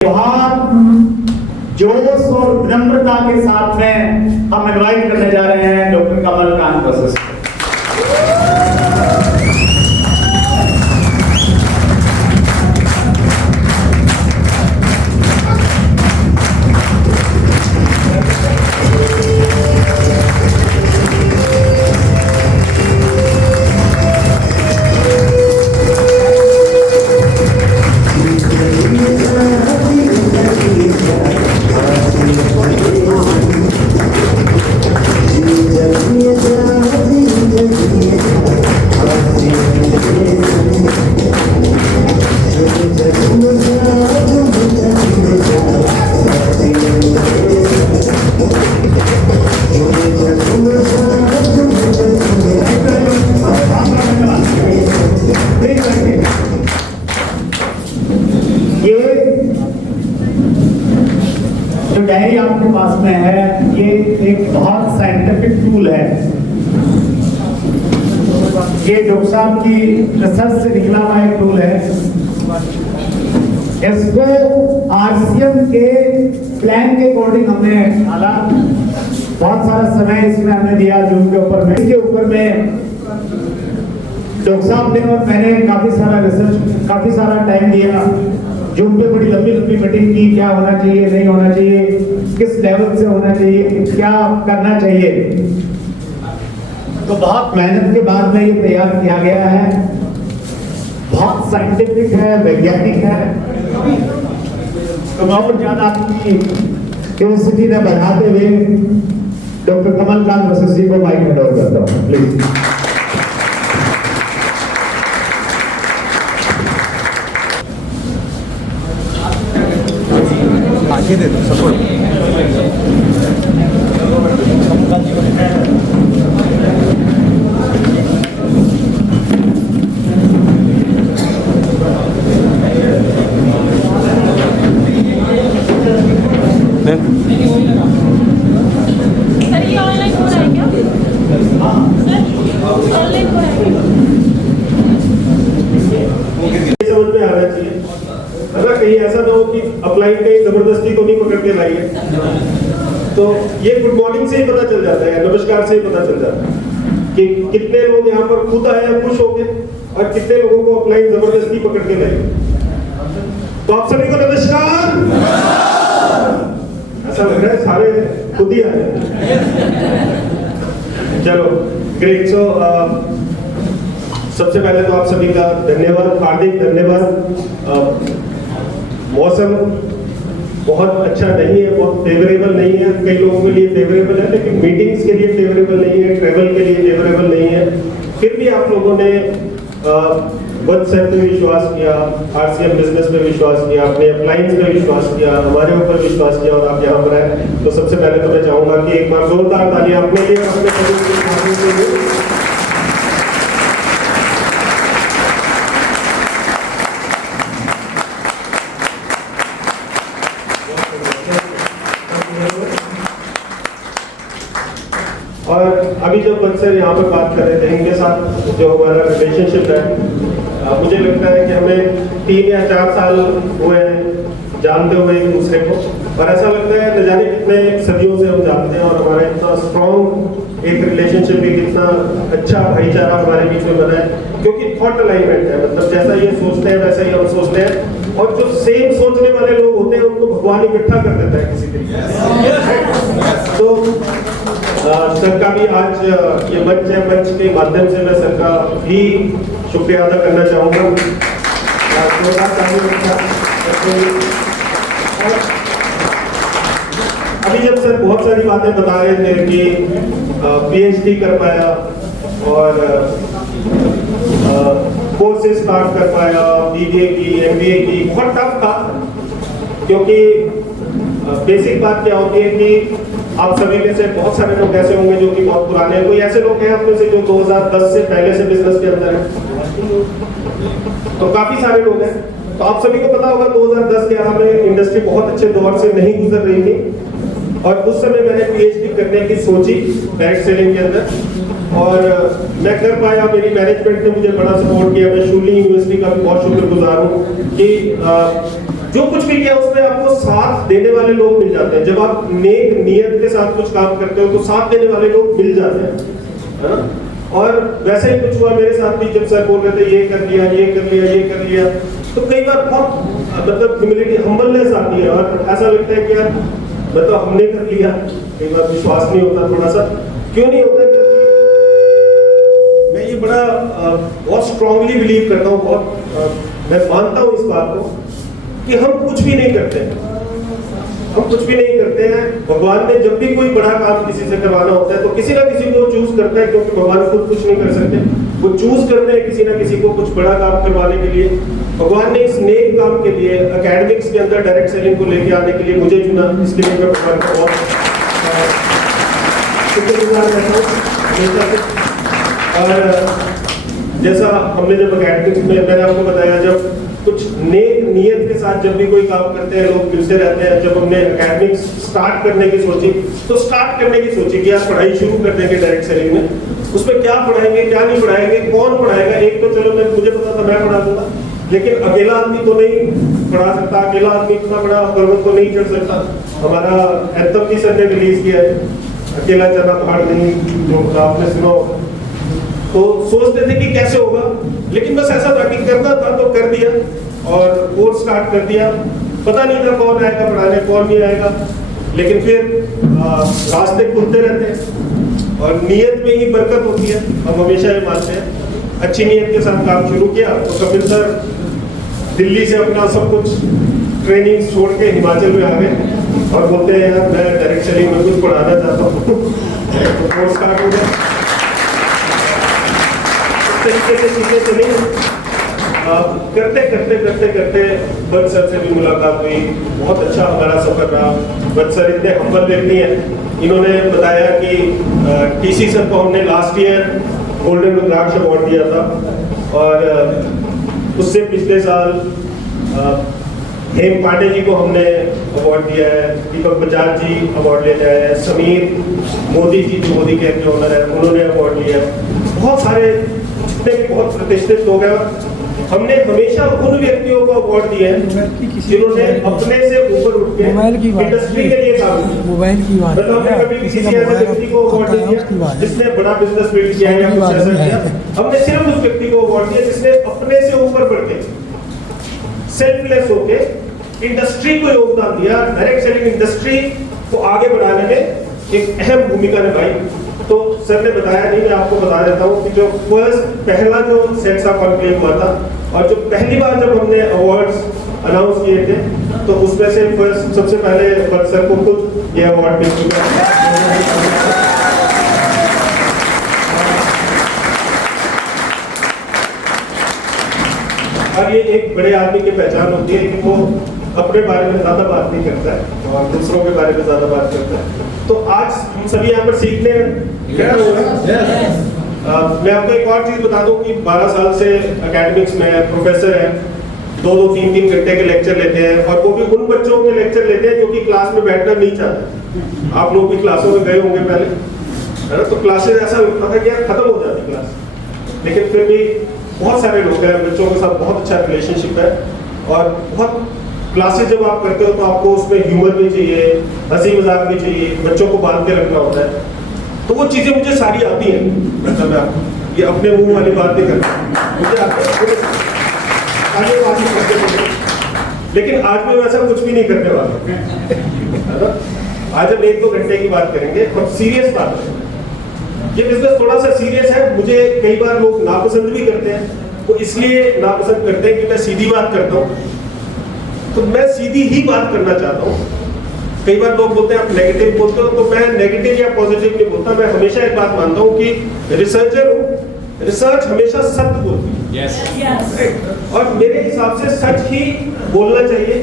बहुत जोश और विनम्रता के साथ में हम इनवाइट करने जा रहे हैं डॉक्टर कमलकांत वशिष्ठ। जो डायरी आपके पास में है ये एक बहुत साइंटिफिक टूल है। ये डॉक्टर साहब की रिसर्च से निकला हुआ एक टूल है। इसको आरसीएम के प्लान के अकॉर्डिंग हमने डाला। बहुत सारा समय इसमें हमने दिया जूम के ऊपर में। इसके ऊपर में डॉक्टर साहब ने और मैंने काफी सारा रिसर्च, काफी सारा टाइम दिया। जूम पे बड़ी लंबी लंबी मीटिंग की, क्या होना चाहिए, नहीं होना चाहिए, किस लेवल से होना चाहिए, क्या करना चाहिए। तो बहुत मेहनत के बाद में ये तैयार किया गया है। बहुत साइंटिफिक है, वैज्ञानिक है। तो मैं और ज्यादा आपकी क्यूरियोसिटी ने बढ़ाते हुए डॉक्टर कमलकांत वशिष्ठ जी को माइक हैंड ओवर करता हूँ, प्लीज। आगे दे दो सपोर्ट। सर ये ऑनलाइन हो रहा है क्या? सर ऑनलाइन हो रहा है समझ में आना चाहिए। अगर कहीं ऐसा ना हो कि अपलाइन कहीं जबरदस्ती को नहीं पकड़ के लाइए, तो ये गुड मॉर्निंग से ही पता चल जाता है, नमस्कार से ही पता चल जाता है कि कितने लोग यहाँ पर खुद आए या खुश हो गए और कितने लोगों को अपलाइन जबरदस्ती पकड़ के लाइए। तो आप सभी को नमस्कार। ऐसा लग रहा है सारे खुद ही आए। चलो ग्रेट। सो सबसे पहले तो आप सभी का धन्यवाद, हार्दिक धन्यवाद। मौसम बहुत अच्छा नहीं है, बहुत फेवरेबल नहीं है। कई लोगों के लिए फेवरेबल है, लेकिन मीटिंग्स के लिए फेवरेबल नहीं है, ट्रैवल के लिए फेवरेबल नहीं है। फिर भी आप लोगों ने व्हाट्सएप पे विश्वास किया, आरसीएम बिजनेस पे विश्वास किया, अपने अप्लायंस पे विश्वास किया, हमारे ऊपर विश्वास किया और आप यहाँ पर आए। तो सबसे पहले तो मैं चाहूंगा कि एक बार जोरदार तालियां अपने लिए, अपने सभी के लिए। और अभी जब बच्चे यहाँ पर बात कर रहे थे, इनके साथ जो हमारा रिलेशनशिप है, मुझे लगता है कि हमें 3 या 4 साल हुए जानते हुए एक दूसरे को, और ऐसा लगता है न जाने कितने सदियों से हम जानते हैं। और हमारा इतना स्ट्रॉन्ग एक रिलेशनशिप, एक इतना अच्छा भाईचारा हमारे बीच में बना है, क्योंकि थॉट अलाइनमेंट है। मतलब जैसा ये सोचते हैं वैसा ही हम सोचते हैं, और जो सेम सोचने वाले लोग होते हैं उनको भगवान इकट्ठा कर देता है किसी तरीके। तो सर का भी आज ये मंच है, मंच के माध्यम से मैं सर का भी शुक्रिया अदा करना चाहूँगा। अभी जब सर बहुत सारी बातें बता रहे थे कि पीएचडी कर पाया और कोर्सेज स्टार्ट कर पाया, बीबीए की, एमबीए की, बहुत टफ था। क्योंकि बेसिक बात क्या होती है कि आप सभी में से बहुत सारे लोग ऐसे होंगे जो कि बहुत पुराने हैं। कोई ऐसे लोग हैं आप में से जो 2010 से पहले से बिजनेस के अंदर है, तो काफी सारे लोग हैं। तो आप सभी को पता होगा 2010-11 में इंडस्ट्री बहुत अच्छे दौर से नहीं गुजर रही थी, और उस समय मैंने पीएचडी करने की सोची डायरेक्ट सेलिंग के अंदर, और मैं कर पाया। मेरी मैनेजमेंट ने मुझे बड़ा सपोर्ट किया। मैं शूलिंग यूनिवर्सिटी का भी बहुत शुक्रगुजार हूँ कि जो कुछ भी किया उसमें आपको साथ देने वाले लोग मिल जाते हैं। जब आप नेक नियत के साथ कुछ काम करते हो तो साथ देने वाले लोग मिल जाते हैं, है ना। और वैसे ही कुछ हुआ मेरे साथ भी, जब सर बोल रहे थे ये कर लिया, ये कर लिया, ये कर लिया, तो कई बार बहुत मतलब ह्यूमिलिटी, हम्बलनेस आती है और ऐसा लगता है कि यार मतलब हमने कर लिया। कई बार विश्वास नहीं होता, थोड़ा सा क्यों नहीं होता। मैं ये बड़ा बहुत स्ट्रांगली बिलीव करता हूँ, बहुत मैं मानता हूँ इस बात को कि हम कुछ भी नहीं करते हैं, हम कुछ भी नहीं करते हैं। भगवान ने जब भी कोई बड़ा काम किसी से करवाना होता है तो किसी ना किसी को चूज करता है, क्योंकि भगवान खुद कुछ नहीं कर सकते, वो चूज करते हैं किसी ना किसी को कुछ बड़ा काम करवाने के लिए। भगवान ने इस नेक काम के लिए एकेडमिक्स के अंदर डायरेक्ट सेलिंग को लेके आने के लिए मुझे चुना, इसलिए मैं भगवान का बहुत शुक्रगुजार रहता हूँ। और जैसा हमने जब एकेडमिक्स में, मैंने आपको बताया, जब कुछ नेक नियत के साथ जब भी कोई काम करते हैं लोग मिलते रहते हैं। जब हमने एकेडमिक्स स्टार्ट करने की सोची तो स्टार्ट करने की सोची कि यार पढ़ाई शुरू कर देंगे डायरेक्ट सेलिंग में, उसमें क्या पढ़ाएंगे क्या नहीं पढ़ाएंगे, कौन पढ़ाएगा। एक तो चलो मुझे पता था मैं पढ़ा दूंगा, लेकिन अकेला आदमी तो नहीं पढ़ा सकता, अकेला आदमी इतना बड़ा पर्वत तो नहीं चढ़ सकता। हमारा एंथम की सर ने रिलीज किया है, अकेला चला पहाड़ नहीं, जो आपने सुना। तो सोचते थे कि कैसे होगा, लेकिन बस ऐसा था कि करना था तो कर दिया और कोर्स स्टार्ट कर दिया। पता नहीं था कौन आएगा पढ़ाने, कौन नहीं आएगा, लेकिन फिर रास्ते खुलते रहते हैं और नियत में ही बरकत होती है। हम हमेशा ये मानते हैं। अच्छी नियत के साथ काम शुरू किया तो कपिल सर दिल्ली से अपना सब कुछ ट्रेनिंग छोड़ के हिमाचल में आ गए और बोलते हैं यार मैं डायरेक्ट सेलिंग में कुछ पढ़ाना चाहता हूँ। तो कोर्स स्टार्ट हो गया। तरीके से चीजें चली। करते करते करते करते बट सर से भी मुलाकात हुई, बहुत अच्छा हमारा सफर रहा। बट सर इतने हम्बल व्यक्ति हैं, इन्होंने बताया कि टीसी सर को हमने लास्ट ईयर गोल्डन रुद्राक्ष अवार्ड दिया था और उससे पिछले साल हेम पांडे जी को हमने अवार्ड दिया है, दीपक बजाज जी अवार्ड लेने आए हैं, समीर मोदी जी जो मोदी के अपने ओनर है उन्होंने अवार्ड लिया है। बहुत सारे जितने भी बहुत प्रतिष्ठित लोग हैं, हमने हमेशा उन व्यक्तियों को अवार्ड दिए हैं जिन्होंने अपने से ऊपर उठ के इंडस्ट्री के लिए काम किया। मोबाइल की बात मतलब हमने कभी किसी ऐसे व्यक्ति को अवार्ड नहीं दिया जिसने बड़ा बिजनेस बिल्ड किया है या कुछ ऐसा किया। हमने सिर्फ उस व्यक्ति को अवार्ड दिया जिसने अपने से ऊपर बढ़ के सेल्फलेस होके इंडस्ट्री को योगदान दिया, डायरेक्ट सेलिंग इंडस्ट्री को आगे बढ़ाने में एक अहम भूमिका निभाई। तो सर ने बताया नहीं, मैं आपको बता देता हूँ कि जो पहला जो सेट्सा कॉन्क्लेव हुआ था और जो पहली बार जब हमने अवार्ड्स अनाउंस किए थे तो उसमें से फर्स्ट सबसे पहले बट सर को खुद ये अवार्ड मिल चुका है। और ये एक बड़े आदमी की पहचान होती है कि वो अपने बारे में ज्यादा बात नहीं करता है और दूसरों के बारे में ज्यादा बात करता है। तो आज हम सभी यहाँ पर सीखने मैं आपको एक और चीज बता दूं कि 12 साल से एकेडमिक्स में प्रोफेसर है, 2-3 घंटे के लेक्चर लेते हैं और वो भी उन बच्चों के लेक्चर लेते हैं जो कि क्लास में बैठना नहीं चाहते। आप लोग भी क्लासों में गए होंगे पहले, है ना। तो क्लासेस ऐसा होता था कि यार खत्म हो जाती क्लास, लेकिन फिर भी बहुत सारे लोग हैं, बच्चों के साथ बहुत अच्छा रिलेशनशिप है और बहुत क्लासेस जब आप करते हो तो आपको उसमें ह्यूमर भी चाहिए, हंसी मजाक भी चाहिए, बच्चों को बांध के रखना होता है। तो वो चीजें मुझे सारी आती हैं, मतलब मैं ये अपने मुंह वाली बात नहीं करता, मुझे लेकिन आज मैं वैसा कुछ भी नहीं करने वाला। आज हम 1-2 घंटे की बात करेंगे, हम सीरियस बात करेंगे। ये बिजनेस थोड़ा सा सीरियस है, मुझे कई बार लोग नापसंद भी करते हैं, वो इसलिए नापसंद करते हैं कि मैं सीधी बात करता हूँ, तो मैं सीधी ही बात करना चाहता हूँ। कई बार लोग बोलते हैं आप नेगेटिव बोलते हो, तो मैं नेगेटिव या पॉजिटिव नहीं बोलता। मैं हमेशा एक बात मानता हूँ कि रिसर्चर हूँ, रिसर्च हमेशा सत्य बोलती है। yes. और मेरे हिसाब से सच ही बोलना चाहिए।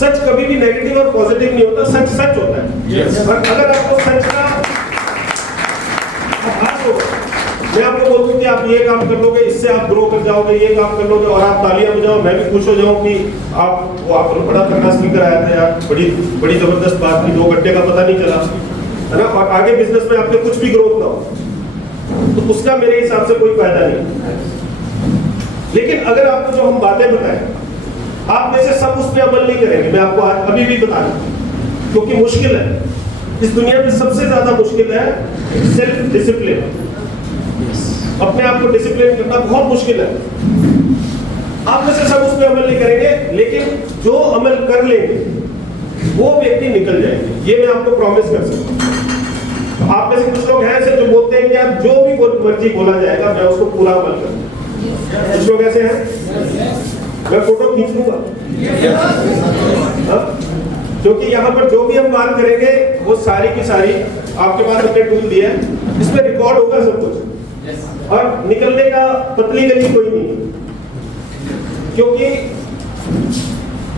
सच कभी भी नेगेटिव और पॉजिटिव नहीं होता, सच सच होता है। yes. और अगर आपको सच का आभास हो, मैं आपको बोलूं कि आप ये काम कर लोगे, इससे आप ग्रो कर जाओगे, ये काम कर लोगे और आप तालियां बजाओ, मैं भी खुश हो जाऊं कि आपने बड़ा तगड़ा स्पीकर आया था यार, बड़ी जबरदस्त बात की, 2 घंटे का पता नहीं चला, है ना। और आगे बिजनेस में आपके कुछ भी ग्रोथ ना हो तो उसका मेरे हिसाब से कोई फायदा नहीं। लेकिन अगर आपको जो हम बातें बताएं आप में से सब उस पर अमल नहीं करेंगे, मैं आपको आज अभी भी बता दूं, क्योंकि मुश्किल है। इस दुनिया में सबसे ज्यादा मुश्किल है सेल्फ डिसिप्लिन। अपने आप को डिसिप्लिन करना बहुत मुश्किल है। आप में से सब उस पर अमल नहीं करेंगे, लेकिन जो अमल कर लेंगे वो व्यक्ति निकल जाएंगे, ये मैं आपको प्रॉमिस कर सकता हूँ। आप में से कुछ लोग हैं ऐसे जो बोलते हैं कि यार जो भी मर्जी बोला जाएगा मैं उसको पूरा अमल करूँ। कुछ लोग ऐसे हैं, मैं फोटो खींच लूंगा, क्योंकि यहाँ पर जो भी हम बात करेंगे वो सारी की सारी आपके पास अपने टूल दिए हैं, इसमें रिकॉर्ड होगा सब कुछ, और निकलने का पतली गली कोई नहीं, क्योंकि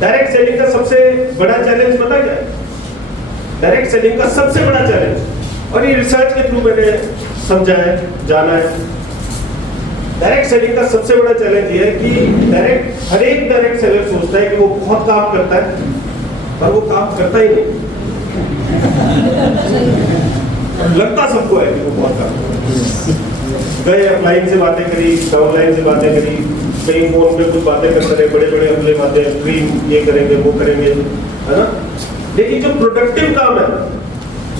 डायरेक्ट सेलिंग का सबसे बड़ा चैलेंज पता क्या है? डायरेक्ट सेलिंग का सबसे बड़ा चैलेंज, और ये रिसर्च के थ्रू मैंने समझा है, जाना है, डायरेक्ट सेलिंग का सबसे बड़ा चैलेंज ये है कि हर एक डायरेक्ट सेलर सोचता है कि वो बहुत काम करता है, पर वो काम करता ही नहीं। लगता सबको है कि वो बहुत काम गए, अपलाइन से बातें करी, डाउनलाइन से बातें करी, कहीं फोन पे कुछ बातें करते रहे, बड़े बड़े हमले बातें, स्क्रीन ये करेंगे वो करेंगे, है ना, लेकिन जो प्रोडक्टिव काम है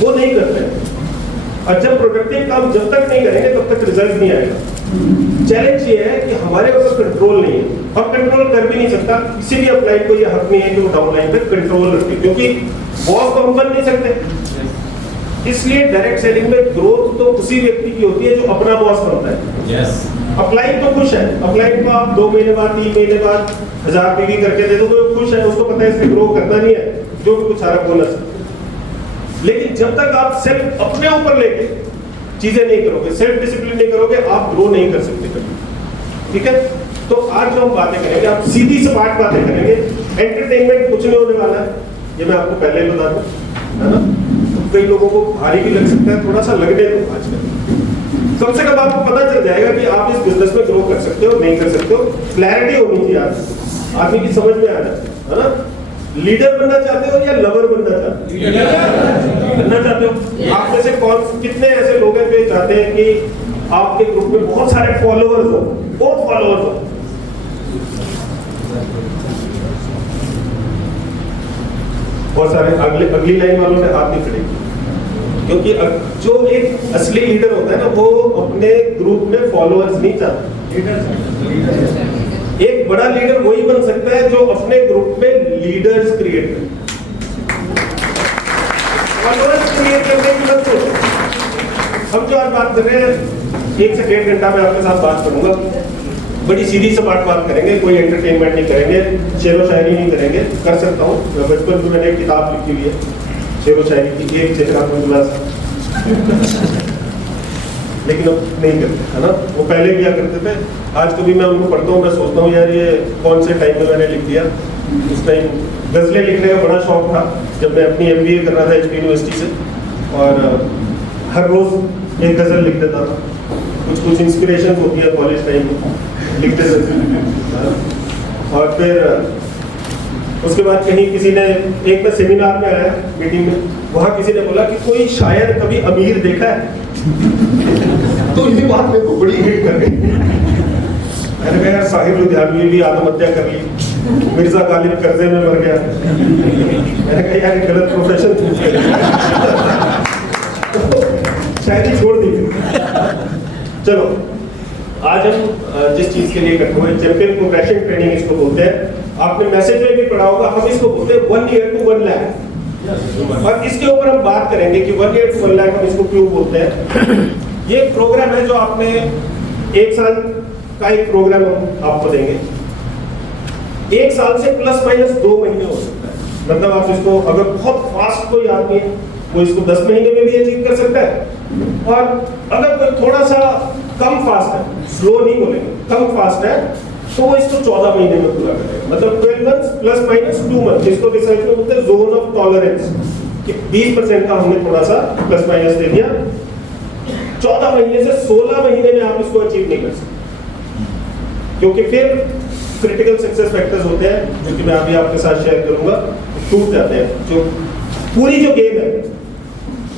वो नहीं करते। और जब प्रोडक्टिव काम जब तक नहीं करेंगे तब तक रिजल्ट नहीं आएगा। चैलेंज ये है कि हमारे ऊपर कंट्रोल नहीं है, और कंट्रोल कर भी नहीं सकता किसी भी अपलाइन को, ये हक नहीं है कि वो डाउनलाइन पे कंट्रोल रखे, क्योंकि बॉस तो हम बन नहीं सकते। इसलिए डायरेक्ट सेलिंग में ग्रोथ तो उसी व्यक्ति की होती है जो अपना बॉस बनता है। अपलाइन तो खुश है, अपलाइन को आप 2 महीने बाद 3 महीने बाद 1000 पीवी करके दे दो तो खुश है, उसको पता है इसमें ग्रो करना नहीं है, जो भी कुछ सारा बोनस। लेकिन जब तक आप सेल्फ अपने ऊपर लेके चीजें नहीं करोगे, सेल्फ डिसिप्लिन नहीं करोगे, आप ग्रो नहीं कर सकते कभी। ठीक है, तो आज जो हम बातें करेंगे, आप सीधी सपाट बातें करेंगे, एंटरटेनमेंट कुछ नहीं होने वाला है, ये मैं आपको पहले ही बता दूं, है ना। तो कई लोगों को भारी भी लग सकता है, थोड़ा सा लगने दो आजकल, कम से कम आपको पता चल जाएगा कि आप इस बिजनेस में ग्रो कर सकते हो नहीं कर सकते हो। क्लैरिटी होनी चाहिए आदमी की समझ में आ जाए, है ना। लीडर बनना चाहते हो या लवर बनना चाहते हो? बनना चाहते हो। आप में से कितने ऐसे लोग हैं जो चाहते हैं कि आपके ग्रुप में बहुत सारे फॉलोअर्स हो, बहुत फॉलोअर्स हो? बहुत सारे। अगली लाइन वालों ने हाथ नहीं खड़े, क्योंकि जो एक असली लीडर होता है ना, वो अपने ग्रुप में फॉलोअर्स नहीं चाहता। एक बड़ा लीडर वही बन सकता है जो अपने ग्रुप में लीडर्स क्रिएट करे। फॉलोअर्स क्रिएट करने की मत सोचो। हम जो आज बात कर रहे हैं, 1 से 1.5 घंटा मैं आपके साथ बात करूंगा, बड़ी सीधी सपाट बात करेंगे, कोई एंटरटेनमेंट नहीं करेंगे, शेरो शायरी नहीं करेंगे। कर सकता हूँ, बचपन में मैंने एक किताब लिखी हुई है शेरो शायरी की, एक चेहरा लेकिन अब नहीं करते, है ना। वो पहले किया करते थे, आज कभी मैं उनको पढ़ता हूँ, मैं सोचता हूँ यार ये कौन से टाइम में मैंने लिख दिया। उस टाइम गजलें लिखने का बड़ा शौक था, जब मैं अपनी MBA कर रहा था HP यूनिवर्सिटी से, और हर रोज एक गजल लिख देता था। कुछ इंस्पिरेशन होती है कॉलेज टाइम में, लिखते थे। और फिर उसके बाद कहीं किसी ने, एक मैं सेमिनार में आया मीटिंग में, वहां किसी ने बोला कि कोई शायर कभी अमीर देखा है? तो ये बात मेरे को बड़ी हिट कर गई। मैंने कहा यार साहिब लुधियानवी भी आत्महत्या कर ली, मिर्जा गालिब कर्जे में मर गया। मैंने कहा यार गलत प्रोफेशन चूज कर, शायद ही छोड़ दी। चलो, आज हम जिस चीज के लिए इकट्ठे हुए, चैंपियन प्रोग्रेशन ट्रेनिंग इसको बोलते हैं। आपने मैसेज में भी पढ़ा होगा, हम इसको बोलते हैं 1 year to 1 lakh। और इसके ऊपर हम बात करेंगे कि 1 year to 1 lakh हम इसको क्यों बोलते हैं। ये प्रोग्राम है जो आपने 1 साल का एक प्रोग्राम हम आपको देंगे। 1 साल से प्लस माइनस 2 महीने हो सकता है। मतलब आप इसको, अगर बहुत फास्ट कोई आदमी है वो इसको 10 महीने में भी अचीव कर सकता है, और अगर कोई थोड़ा सा कम फास्ट है, स्लो नहीं बोलेंगे, कम फास्ट है, तो वो इसको 14 महीने में पूरा करेगा। मतलब 12 months प्लस माइनस 2 months, जिसको रिसर्च में बोलते हैं जोन ऑफ टॉलरेंस, कि 20% का हमने थोड़ा सा प्लस माइनस दे दिया। 14 महीने से 16 महीने में आप इसको अचीव नहीं कर सकते, क्योंकि फिर क्रिटिकल सक्सेस फैक्टर्स होते हैं जो कि मैं अभी आपके साथ शेयर करूंगा, टूट जाते हैं। जो पूरी जो गेम है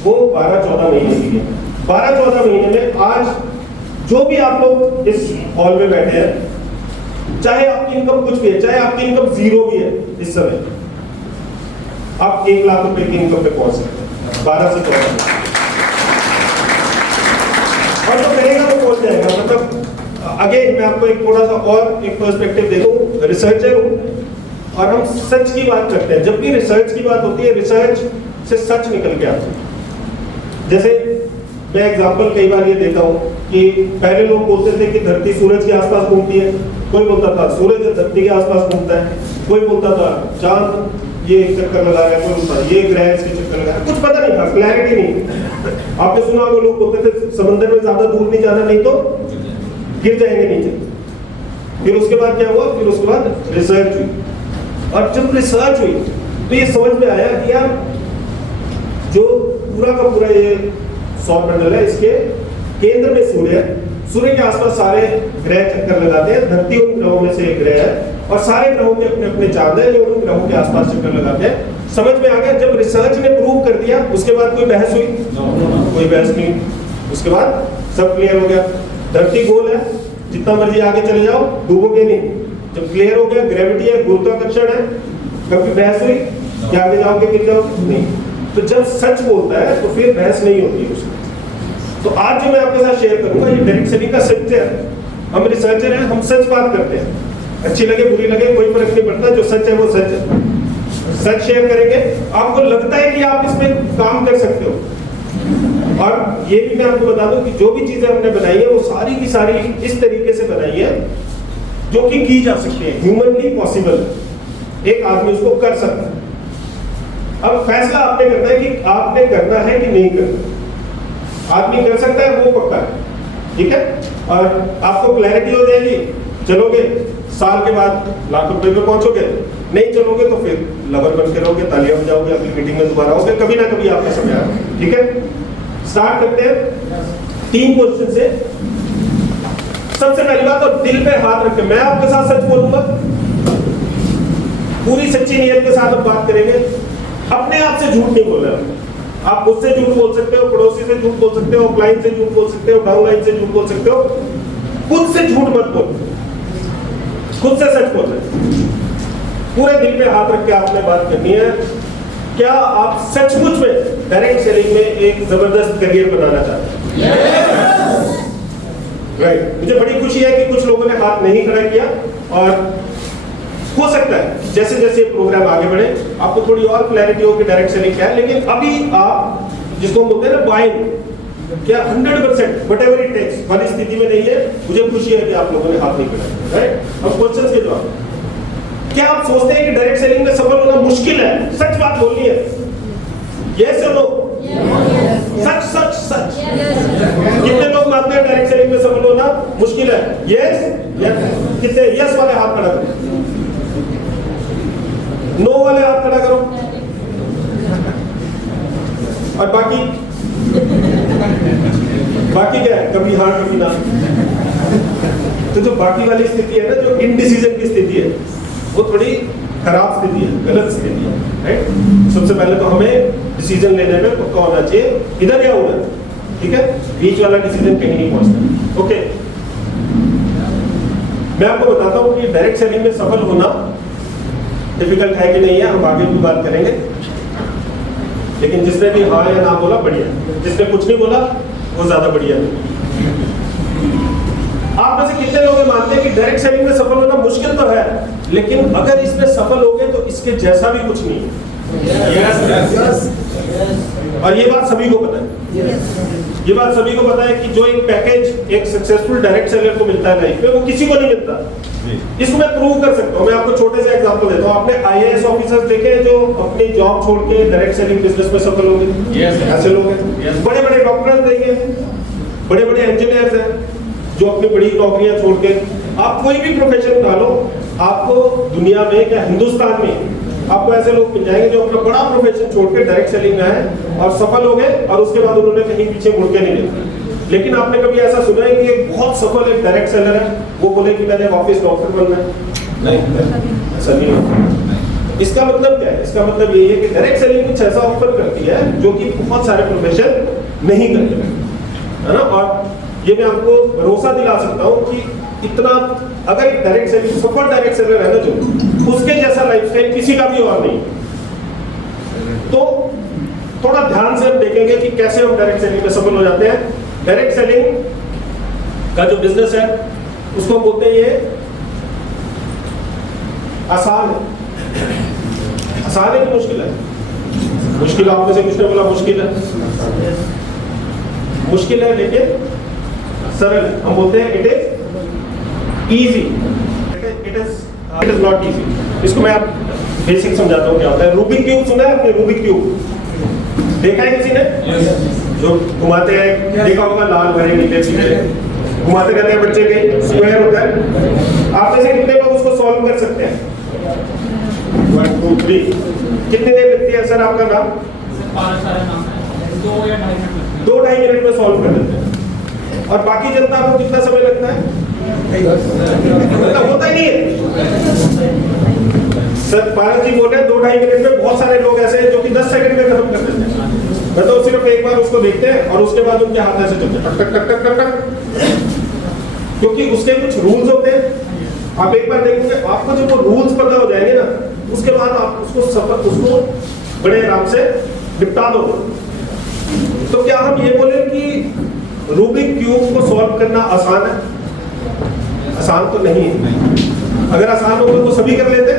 वो 12-14 महीने की गेम है। 12-14 महीने में आज जो भी आप लोग इस हॉल में बैठे हैं, चाहे आपकी इनकम कुछ भी है, चाहे आपकी इनकम 0 भी है इस समय, आप 1 लाख रुपए की इनकम पे पहुंच सकते हैं 12 से 14 लाख। और जो करेगा वो पहुंच जाएगा। मतलब अगेन मैं आपको एक थोड़ा सा और एक पर्सपेक्टिव दे दूं, रिसर्चर हूं और हम सच की बात करते हैं। जब भी रिसर्च की बात होती है, रिसर्च से सच निकल के आता है। जैसे मैं एग्जांपल कई बार ये देता हूं कि पहले लोग बोलते थे कि धरती सूरज के आसपास घूमती है, कोई बोलता था सूरज धरती के आसपास घूमता है, कोई बोलता था चांद ये चक्कर लगा रहा है, कोई बोलता ये ग्रह इसके चक्कर लगा रहा है, कुछ पता नहीं था, क्लैरिटी नहीं। आपने सुना होगा लोग बोलते थे समंदर में ज्यादा दूर नहीं जाना, नहीं तो गिर जाएंगे नीचे। फिर उसके बाद क्या हुआ, फिर उसके बाद रिसर्च हुई, और जब रिसर्च हुई तो ये समझ में आया कि यार जो पूरा का पूरा ये सौर मंडल है, इसके केंद्र में सूर्य है, सूर्य के आसपास सारे ग्रह चक्कर लगाते हैं, धरती उन ग्रहों में से एक ग्रह है, और सारे ग्रहों के अपने अपने चांद है जो उन ग्रहों के आसपास चक्कर लगाते हैं। समझ में आ गया। जब रिसर्च ने प्रूव कर दिया उसके बाद कोई बहस हुई? कोई बहस नहीं। उसके बाद सब क्लियर हो गया, धरती गोल है, जितना मर्जी आगे चले जाओ डूबोगे नहीं। जब क्लियर हो गया, ग्रेविटी है, गुरुत्वाकर्षण है, कभी बहस हुई कि आगे जाओगे गिर जाओगे? नहीं। तो जब सच बोलता है तो फिर बहस नहीं होती है उसमें। तो आज जो मैं आपके साथ शेयर करूंगा ये डायरेक्ट सेलिंग का सत्य है। हम रिसर्चर हैं, हम सच बात करते हैं, अच्छी लगे बुरी लगे कोई फर्क नहीं पड़ता, जो सच है वो सच है। सच शेयर करेंगे, आपको लगता है कि आप इसमें काम कर सकते हो। और ये भी मैं आपको बता दूं कि जो भी चीजें हमने बनाई है वो सारी की सारी इस तरीके से बनाई है जो कि की जा सकती है, ह्यूमनली पॉसिबल, एक आदमी उसको कर सकता है। अब फैसला आपने करना है कि आपने करना है कि नहीं करना। आदमी कर सकता है वो पक्का है, ठीक है। और आपको क्लैरिटी हो जाएगी, चलोगे साल के बाद लाख रुपए पे पहुंचोगे, नहीं चलोगे तो फिर लवर बन के रहोगे, तालियां बजाओगे, अगली मीटिंग में दोबारा आओगे, कभी ना कभी आपका समय आएगा, ठीक है। स्टार्ट करते हैं 3 क्वेश्चन से। सबसे पहली बात, तो दिल पे हाथ रख के मैं आपके साथ सच बोलूंगा, पूरी सच्ची नीयत के साथ हम बात करेंगे, अपने आप से झूठ नहीं बोल रहे। आप मुझसे झूठ बोल सकते हो, पड़ोसी से झूठ बोल सकते हो, ऑफलाइन से झूठ बोल सकते हो, डाउनलाइन से झूठ बोल सकते हो, खुद से झूठ मत बोलो, खुद से सच बोल रहे। पूरे दिल पे हाथ रख के आपने बात करनी है, क्या आप सचमुच में डायरेक्ट सेलिंग में एक जबरदस्त करियर बनाना चाहते हैं? राइट। मुझे बड़ी खुशी है कि कुछ लोगों ने हाथ नहीं खड़ा किया, और हो सकता है जैसे जैसे प्रोग्राम आगे बढ़े आपको थोड़ी और क्लैरिटी हो कि डायरेक्ट सेलिंग क्या है। लेकिन अभी आप जिसको बोलते हैं ना बाइंग, क्या 100% व्हाटएवर इट टेक्स वाली स्थिति में नहीं है। मुझे खुशी है कि आप लोगों ने हाथ नहीं खड़ा। राइट। अब क्वेश्चंस के जवाब, क्या आप सोचते हैं कि डायरेक्ट सेलिंग में सफल होना मुश्किल है? सच बात बोलनी है, यस और नो? सच सच सच। कितने लोग मानते हैं डायरेक्ट सेलिंग में सफल होना मुश्किल है? Yes yes. कितने यस वाले हाथ खड़ा करो, नो वाले हाथ खड़ा करो, और बाकी क्या है? कभी हाँ कभी ना। तो जो बाकी वाली स्थिति है ना, जो इनडिसीजन की स्थिति है, वो थोड़ी खराब स्थिति है, गलत स्थिति है, राइट। सबसे पहले तो हमें डिसीजन लेने में पक्का होना चाहिए, इधर या उधर, ठीक है। बीच वाला डिसीजन कहीं नहीं पहुंचता। ओके, मैं आपको बताता हूं कि डायरेक्ट सेलिंग में सफल होना डिफिकल्ट है कि नहीं है, हम आगे भी बात करेंगे। लेकिन जिसने भी हाँ या ना बोला बढ़िया, जिसने कुछ नहीं बोला वो ज्यादा बढ़िया है। आप में से कितने लोग मानते हैं कि डायरेक्ट सेलिंग में सफल होना मुश्किल तो है, लेकिन अगर इसमें सफल हो गए तो इसके जैसा भी कुछ नहीं है? yes. और ये बात सभी को पता है। ये बात सभी को पता है कि जो एक पैकेज एक सक्सेसफुल डायरेक्ट सेलर को मिलता है लाइफ में, वो किसी को नहीं मिलता। इसको मैं प्रूव कर सकता हूँ। मैं आपको छोटे से एग्जांपल देता हूँ। आपने IAS ऑफिसर्स देखे जो अपनी जॉब छोड़ के डायरेक्ट सेलिंग बिजनेस में सफल हो गए? ऐसे लोग हैं। बड़े बड़े डॉक्टर्स देखे, बड़े बड़े इंजीनियर्स हैं जो अपनी बड़ी नौकरियां छोड़ के, आप कोई भी प्रोफेशन उठा लो, आपको दुनिया में क्या हिंदुस्तान में आपको ऐसे लोग मिल जाएंगे जो अपना बड़ा प्रोफेशन छोड़ के डायरेक्ट सेलिंग में आए और सफल हो गए, और उसके बाद उन्होंने कहीं पीछे मुड़ के नहीं देखा। लेकिन आपने कभी ऐसा सुना है कि एक बहुत सफल एक डायरेक्ट सेलर है, वो बोले कि मैंने ऑफिस डॉक्टर बनना है? नहीं, ऐसा नहीं है। इसका मतलब क्या है? इसका मतलब यही है कि डायरेक्ट सेलिंग कुछ ऐसा ऑफर करती है जो कि बहुत सारे प्रोफेशन नहीं करते, है ना। और ये मैं आपको भरोसा दिला सकता हूँ कि इतना अगर एक डायरेक्ट सेलिंग सफल डायरेक्ट सेलर है ना जो, उसके जैसा लाइफस्टाइल किसी का भी और नहीं। तो थोड़ा ध्यान से हम देखेंगे कि कैसे हम डायरेक्ट सेलिंग में सफल हो जाते हैं। डायरेक्ट सेलिंग का जो बिजनेस है उसको बोलते हैं ये आसान है। आसान है कि मुश्किल है? मुश्किल, आप में से कुछ ने बोला मुश्किल है। मुश्किल है लेकिन सरल है। हम बोलते हैं it is easy, it is not easy. इसको मैं आप बेसिक समझाता हूँ क्या होता है। रूबिक क्यूब सुना है आपने? रूबिक क्यूब देखा है किसी ने? जो घुमाते हैं, देखा होगा, लाल भरे नीले पीले घुमाते रहते हैं बच्चे के, स्क्वायर होता है। आप में से कितने लोग उसको सॉल्व कर सकते हैं? 1 2 3। कितनी देर लगती है सर आपका नाम? 2 या 2.5 मिनट। 2-2.5 मिनट में सॉल्व कर देते हैं। और बाकी जनता को कितना समय लगता है? मतलब होता ही नहीं है। सर पारस जी बोल रहे हैं 2-2.5 मिनट में बहुत सारे लोग ऐसे हैं जो कि 10 सेकंड में खत्म कर देते हैं। मतलब सिर्फ एक बार उसको देखते हैं और उसके बाद उनके हाथ ऐसे चलते हैं, टक टक टक टक टक, क्योंकि उसके कुछ रूल्स होते हैं। आप एक बार देखोगे, आपको जब वो रूल्स पता हो जाएंगे ना, उसके बाद आप उसको बड़े आराम से निपटा दोगे। तो क्या हम ये बोले कि रूबिक क्यूब को सॉल्व करना आसान है? आसान तो नहीं है। अगर आसान होगा तो सभी कर लेते,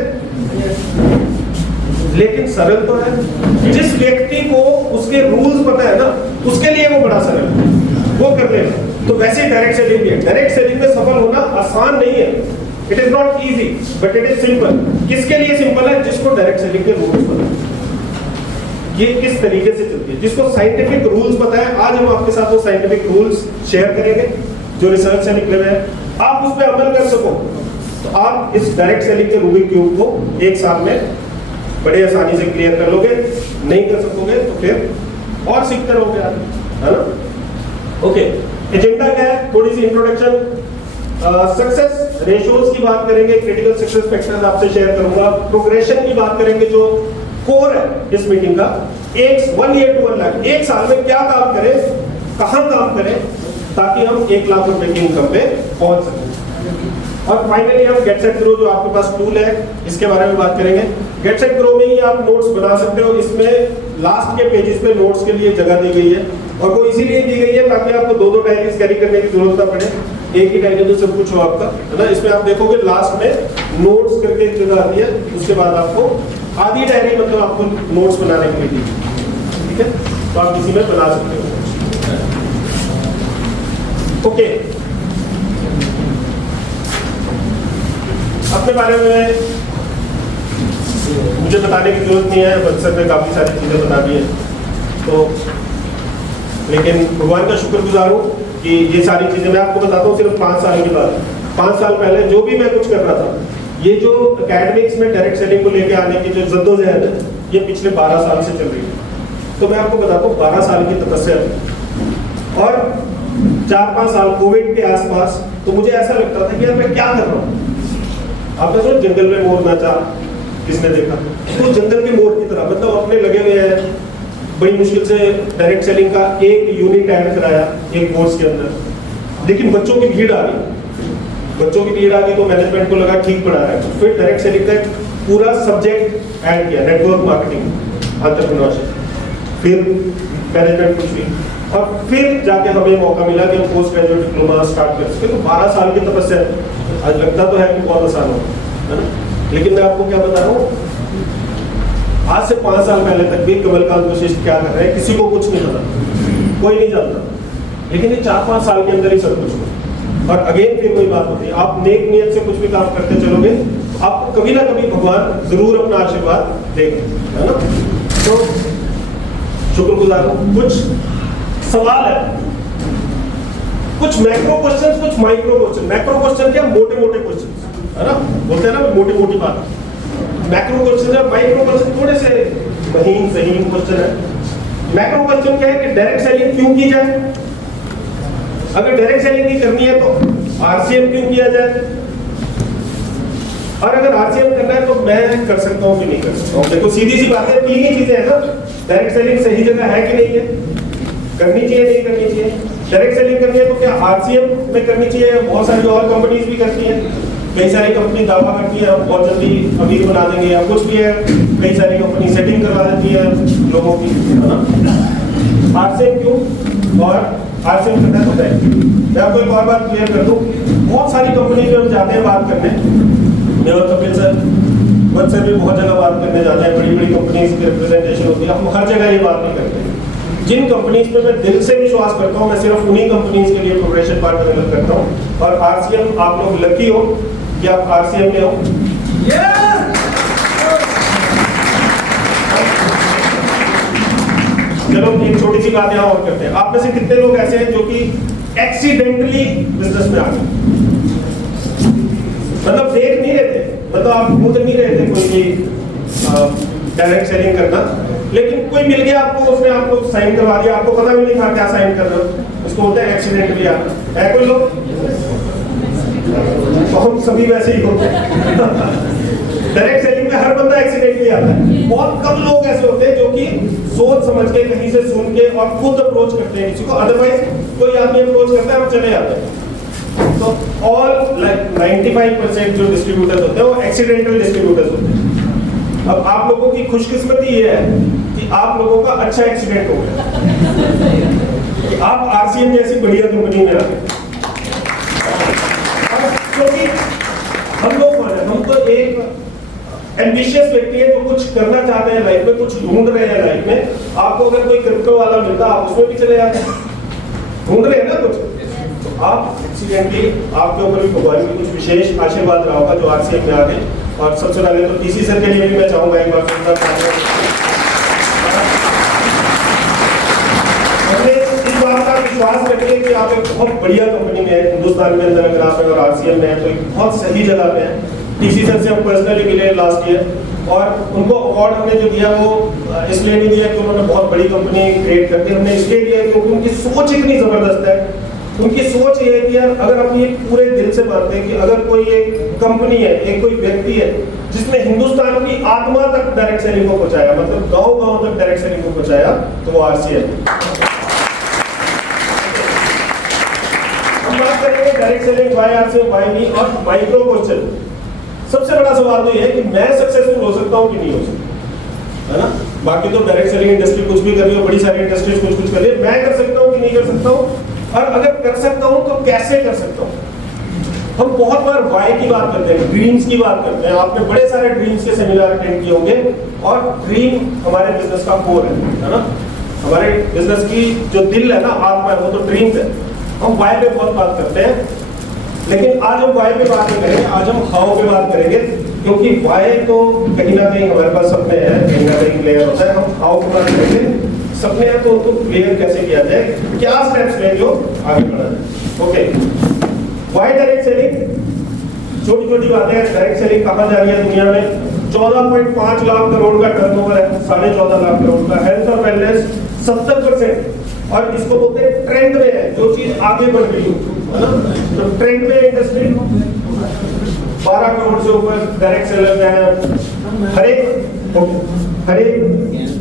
लेकिन सरल तो है। जिस व्यक्ति को उसके रूल्स पता है ना, उसके लिए वो बड़ा सरल है, वो कर लेगा। तो वैसे डायरेक्ट सेलिंग भी है। डायरेक्ट सेलिंग में सफल होना आसान नहीं है। It is not easy but it is simple. किसके लिए सिंपल है? जिसको डायरेक्ट सेलिंग के रूल्स पता है, ये किस तरीके से चलती है, जिसको साइंटिफिक रूल्स पता है। आज हम आपके साथ वो साइंटिफिक रूल्स शेयर करेंगे जो रिसर्च से निकले हुए हैं। आप उस पर अमल कर सको तो आप इस डायरेक्ट सेलिंग के रूबिक क्यूब को 1 साल में बड़े आसानी से क्लियर कर लोगे। नहीं कर सकोगे तो फिर और सीखते रहोगे आप, है ना? ओके, एजेंडा क्या है? थोड़ी सी इंट्रोडक्शन, सक्सेस रेशियोज की बात करेंगे, क्रिटिकल सक्सेस फैक्टर्स आपसे शेयर करूंगा, प्रोग्रेशन की बात करेंगे जो कोर है इस मीटिंग का। 1 ईयर टू 1 लाख, 1 साल में क्या काम करें, कहां काम करें ताकि हम 1 लाख रुपए की इनकम पे पहुंच सकें। और फाइनली हम गेट सेट ग्रो, जो आपके पास टूल है, इसके बारे में बात करेंगे। गेट सेट ग्रो में ही आप नोट्स बना सकते हो। इसमें लास्ट के पेजेस पे नोट्स के लिए जगह दी गई है, और वो इसीलिए दी गई है ताकि आपको 2-2 डायरीज कैरी करने की जरूरत ना पड़े, एक ही डायरी में सब कुछ हो आपका, है ना? इसमें आप देखोगे लास्ट में नोट्स करके एक जगह आती है, उसके बाद आपको आधी डायरी मतलब आपको नोट्स बनाने के लिए दी, ठीक है? तो आप इसी में बना सकते हो। ओके, अपने बारे में मुझे बताने की जरूरत नहीं है, बच्चन ने काफी सारी चीजें बता दी है। तो लेकिन भगवान का शुक्रगुजार हूँ कि ये सारी चीजें मैं आपको बताता हूँ सिर्फ 5 साल के बाद। 5 साल पहले जो भी मैं कुछ कर रहा था, ये जो एकेडमिक्स में डायरेक्ट सेलिंग को लेके आने की जो जद्दोजहद है, ये पिछले 12 साल से चल रही है। तो मैं आपको बताता हूँ 12 साल की तपस्या और 4-5 साल कोविड के आसपास, तो मुझे ऐसा लगता था कि यार मैं क्या कर रहा हूँ। आपने सुना जंगल में मोर नाचा, किसने देखा? तो जंगल के मोर की तरह, मतलब अपने लगे हुए हैं। बड़ी मुश्किल से डायरेक्ट सेलिंग का एक यूनिट ऐड कराया एक कोर्स के अंदर, लेकिन बच्चों की भीड़ आ गई तो मैनेजमेंट को लगा ठीक पढ़ा रहा है। फिर डायरेक्ट सेलिंग का पूरा सब्जेक्ट ऐड किया, नेटवर्क मार्केटिंग, एंटरप्रेन्योरशिप, फिर मैनेजमेंट कुछ भी, और फिर जाके हमें मौका मिला कि हम पोस्ट ग्रेजुएट डिप्लोमा स्टार्ट कर सके। तो 12 साल की तपस्या आज लगता तो है कि बहुत आसान हो, है ना? लेकिन मैं आपको क्या बता रहा हूँ, आज से 5 साल पहले तक भी कमलकांत वशिष्ठ क्या कर रहे हैं किसी को कुछ नहीं पता, कोई नहीं जानता। लेकिन ये 4-5 साल के अंदर ही सब कुछ हुआ। और अगेन फिर वही बात होती है, आप नेक नियत से कुछ भी काम करते चलोगे, आपको कभी ना कभी भगवान जरूर अपना आशीर्वाद देगा, है ना? तो शुक्रगुजार हूँ। कुछ सवाल है, कुछ मैक्रो क्वेश्चन, कुछ माइक्रो क्वेश्चन। मैक्रो क्वेश्चन क्या? मोटे मोटे क्वेश्चन, है ना? बोलते हैं ना मोटी मोटी बात। मैक्रो क्वेश्चन है, माइक्रो क्वेश्चन थोड़े से महीन सहीन क्वेश्चन है। मैक्रो क्वेश्चन क्या है कि डायरेक्ट सेलिंग क्यों की जाए? अगर डायरेक्ट सेलिंग ही करनी है तो आरसीएम क्यों किया जाए? और अगर आरसीएम करना है तो मैं कर सकता हूँ कि नहीं कर सकता हूँ? देखो सीधी सी बात है, 3 ही चीजें हैं ना। डायरेक्ट सेलिंग सही जगह है कि नहीं है, करनी चाहिए नहीं करनी चाहिए। डायरेक्ट सेलिंग करनी है तो क्या आरसीएम में करनी चाहिए? बहुत सारी और कंपनीज भी करती हैं। कई सारी कंपनी दावा करती है हम बहुत जल्दी अमीर बना देंगे या कुछ भी है, कई सारी कंपनी सेटिंग करवा देती है लोगों की, है ना। आरसीएम क्यों और आरसीएम के तहत होता है। मैं आपको एक और बात क्लियर कर दूं, बहुत सारी कंपनी में हम जाते हैं बात करने, मैं और कपिल सर वंश सर भी बहुत जगह बात करने जाते हैं, बड़ी बड़ी कंपनीज की रिप्रेजेंटेशन होती है, हम हर जगह ये बात नहीं करते। जिन कंपनीज पे मैं दिल से विश्वास करता हूँ, मैं सिर्फ उन्हीं कंपनीज के लिए प्रोग्रेशन पार्टनर डेवलप करता हूँ। और आरसीएम, आप लोग लकी हो कि आप आरसीएम में हो। चलो एक छोटी सी बात यहाँ और करते हैं। आप में से कितने लोग ऐसे हैं जो कि एक्सीडेंटली बिजनेस में आ गए, मतलब देख नहीं रहे थे, मतलब आप कूद नहीं रहे थे कोई भी डायरेक्ट सेलिंग करना, लेकिन कोई मिल गया आपको, उसने आपको साइन करवा दिया, आपको पता भी नहीं था क्या साइन कर रहे हो, उसको बोलते हैं एक्सीडेंटली आना है। कोई लोग, तो हम सभी वैसे ही होते हैं। डायरेक्ट सेलिंग में हर बंदा एक्सीडेंटली आता है। बहुत कम लोग ऐसे होते हैं जो कि सोच समझ के, कहीं से सुन के और खुद अप्रोच करते हैं किसी को, अदरवाइज कोई आदमी अप्रोच करता है हम चले जाते हैं। तो ऑल लाइक 95% जो डिस्ट्रीब्यूटर्स होते हैं वो एक्सीडेंटल डिस्ट्रीब्यूटर्स होते हैं। अब आप लोगों की खुशकिस्मती ये है कि आप लोगों का अच्छा एक्सीडेंट हो गया कि आप आरसीएम जैसी बढ़िया कंपनी में आ गए। क्योंकि हम लोग कौन है, हम तो एक एम्बिशियस व्यक्ति है जो कुछ करना चाहते हैं लाइफ में, कुछ ढूंढ रहे हैं लाइफ में। आपको अगर कोई क्रिप्टो वाला मिलता आप उसमें भी चले जाते, ढूंढ रहे हैं ना कुछ, तो आप एक्सीडेंटली आपके ऊपर भी भगवान की कुछ विशेष आशीर्वाद रहा होगा जो आरसीएम में आ गए। और सबसे पहले तो टीसी सर के लिए भी मैं चाहूंगा एक बार इस बात का विश्वास रखिए कि आप एक बहुत बढ़िया कंपनी में है, हिंदुस्तान में अंदर अगर आप हैं और आरसीएम में है तो एक बहुत सही जगह पे है। टीसी सर से हम पर्सनली मिले लास्ट ईयर और उनको अवार्ड हमने जो दिया वो इसलिए नहीं दिया कि उन्होंने बहुत बड़ी कंपनी क्रिएट कर दी, हमने इसलिए दिया क्योंकि उनकी सोच इतनी जबरदस्त है। उनकी सोच ये है कि यार अगर हम ये पूरे दिल से मानते हैं कि अगर कोई एक कंपनी है, एक कोई व्यक्ति है जिसने हिंदुस्तान की आत्मा तक डायरेक्ट सेलिंग को पहुंचाया, मतलब गांव-गांव तक डायरेक्ट सेलिंग को पहुंचाया, तो वो आरसीएम। हम बात करेंगे direct selling, why RCM, why नहीं, और माइक्रो क्वेश्चन। सबसे बड़ा सवाल तो ये है कि मैं सक्सेसफुल हो सकता हूँ कि नहीं हो सकता, है ना। बाकी तो डायरेक्ट सेलिंग इंडस्ट्री कुछ भी कर रही है, बड़ी सारी इंडस्ट्रीज कुछ कर रही है, मैं कर सकता हूँ कि नहीं कर सकता हूँ, और अगर कर सकता हूं तो कैसे कर सकता हूं। हम बहुत बार वाई की बात करते हैं, ड्रीम्स की बात करते हैं। आपने बड़े सारे ड्रीम्स के सेमिनार अटेंड किए होंगे, और ड्रीम हमारे बिजनेस का कोर है ना। हमारे बिजनेस की जो दिल है ना, आत्मा है, वो तो ड्रीम्स है। हम वाई पे बहुत बात करते हैं, लेकिन आज हम वाई पे बात नहीं करेंगे, आज हम हाउ पे बात करेंगे, क्योंकि वाई तो कहीं ना कहीं हमारे पास सपने हैं, कहीं ना कहीं क्लियर होता है। हम हाउ पे बात करेंगे, सपने हैं तो क्लियर कैसे किया जाए, क्या स्टेप्स लें जो आगे बढ़ा जाए। Okay, why direct selling? छोटी छोटी बातें हैं। डायरेक्ट सेलिंग कहाँ जा रही है दुनिया में? 14.5 लाख करोड़ का टर्नओवर है, 14.5 लाख करोड़ का। हेल्थ और वेलनेस 70%, और इसको बोलते हैं ट्रेंड में है, जो चीज आगे बढ़ रही है ना। तो ट्रेंड में इंडस्ट्री 12 करोड़ से ऊपर डायरेक्ट सेलर है। हर एक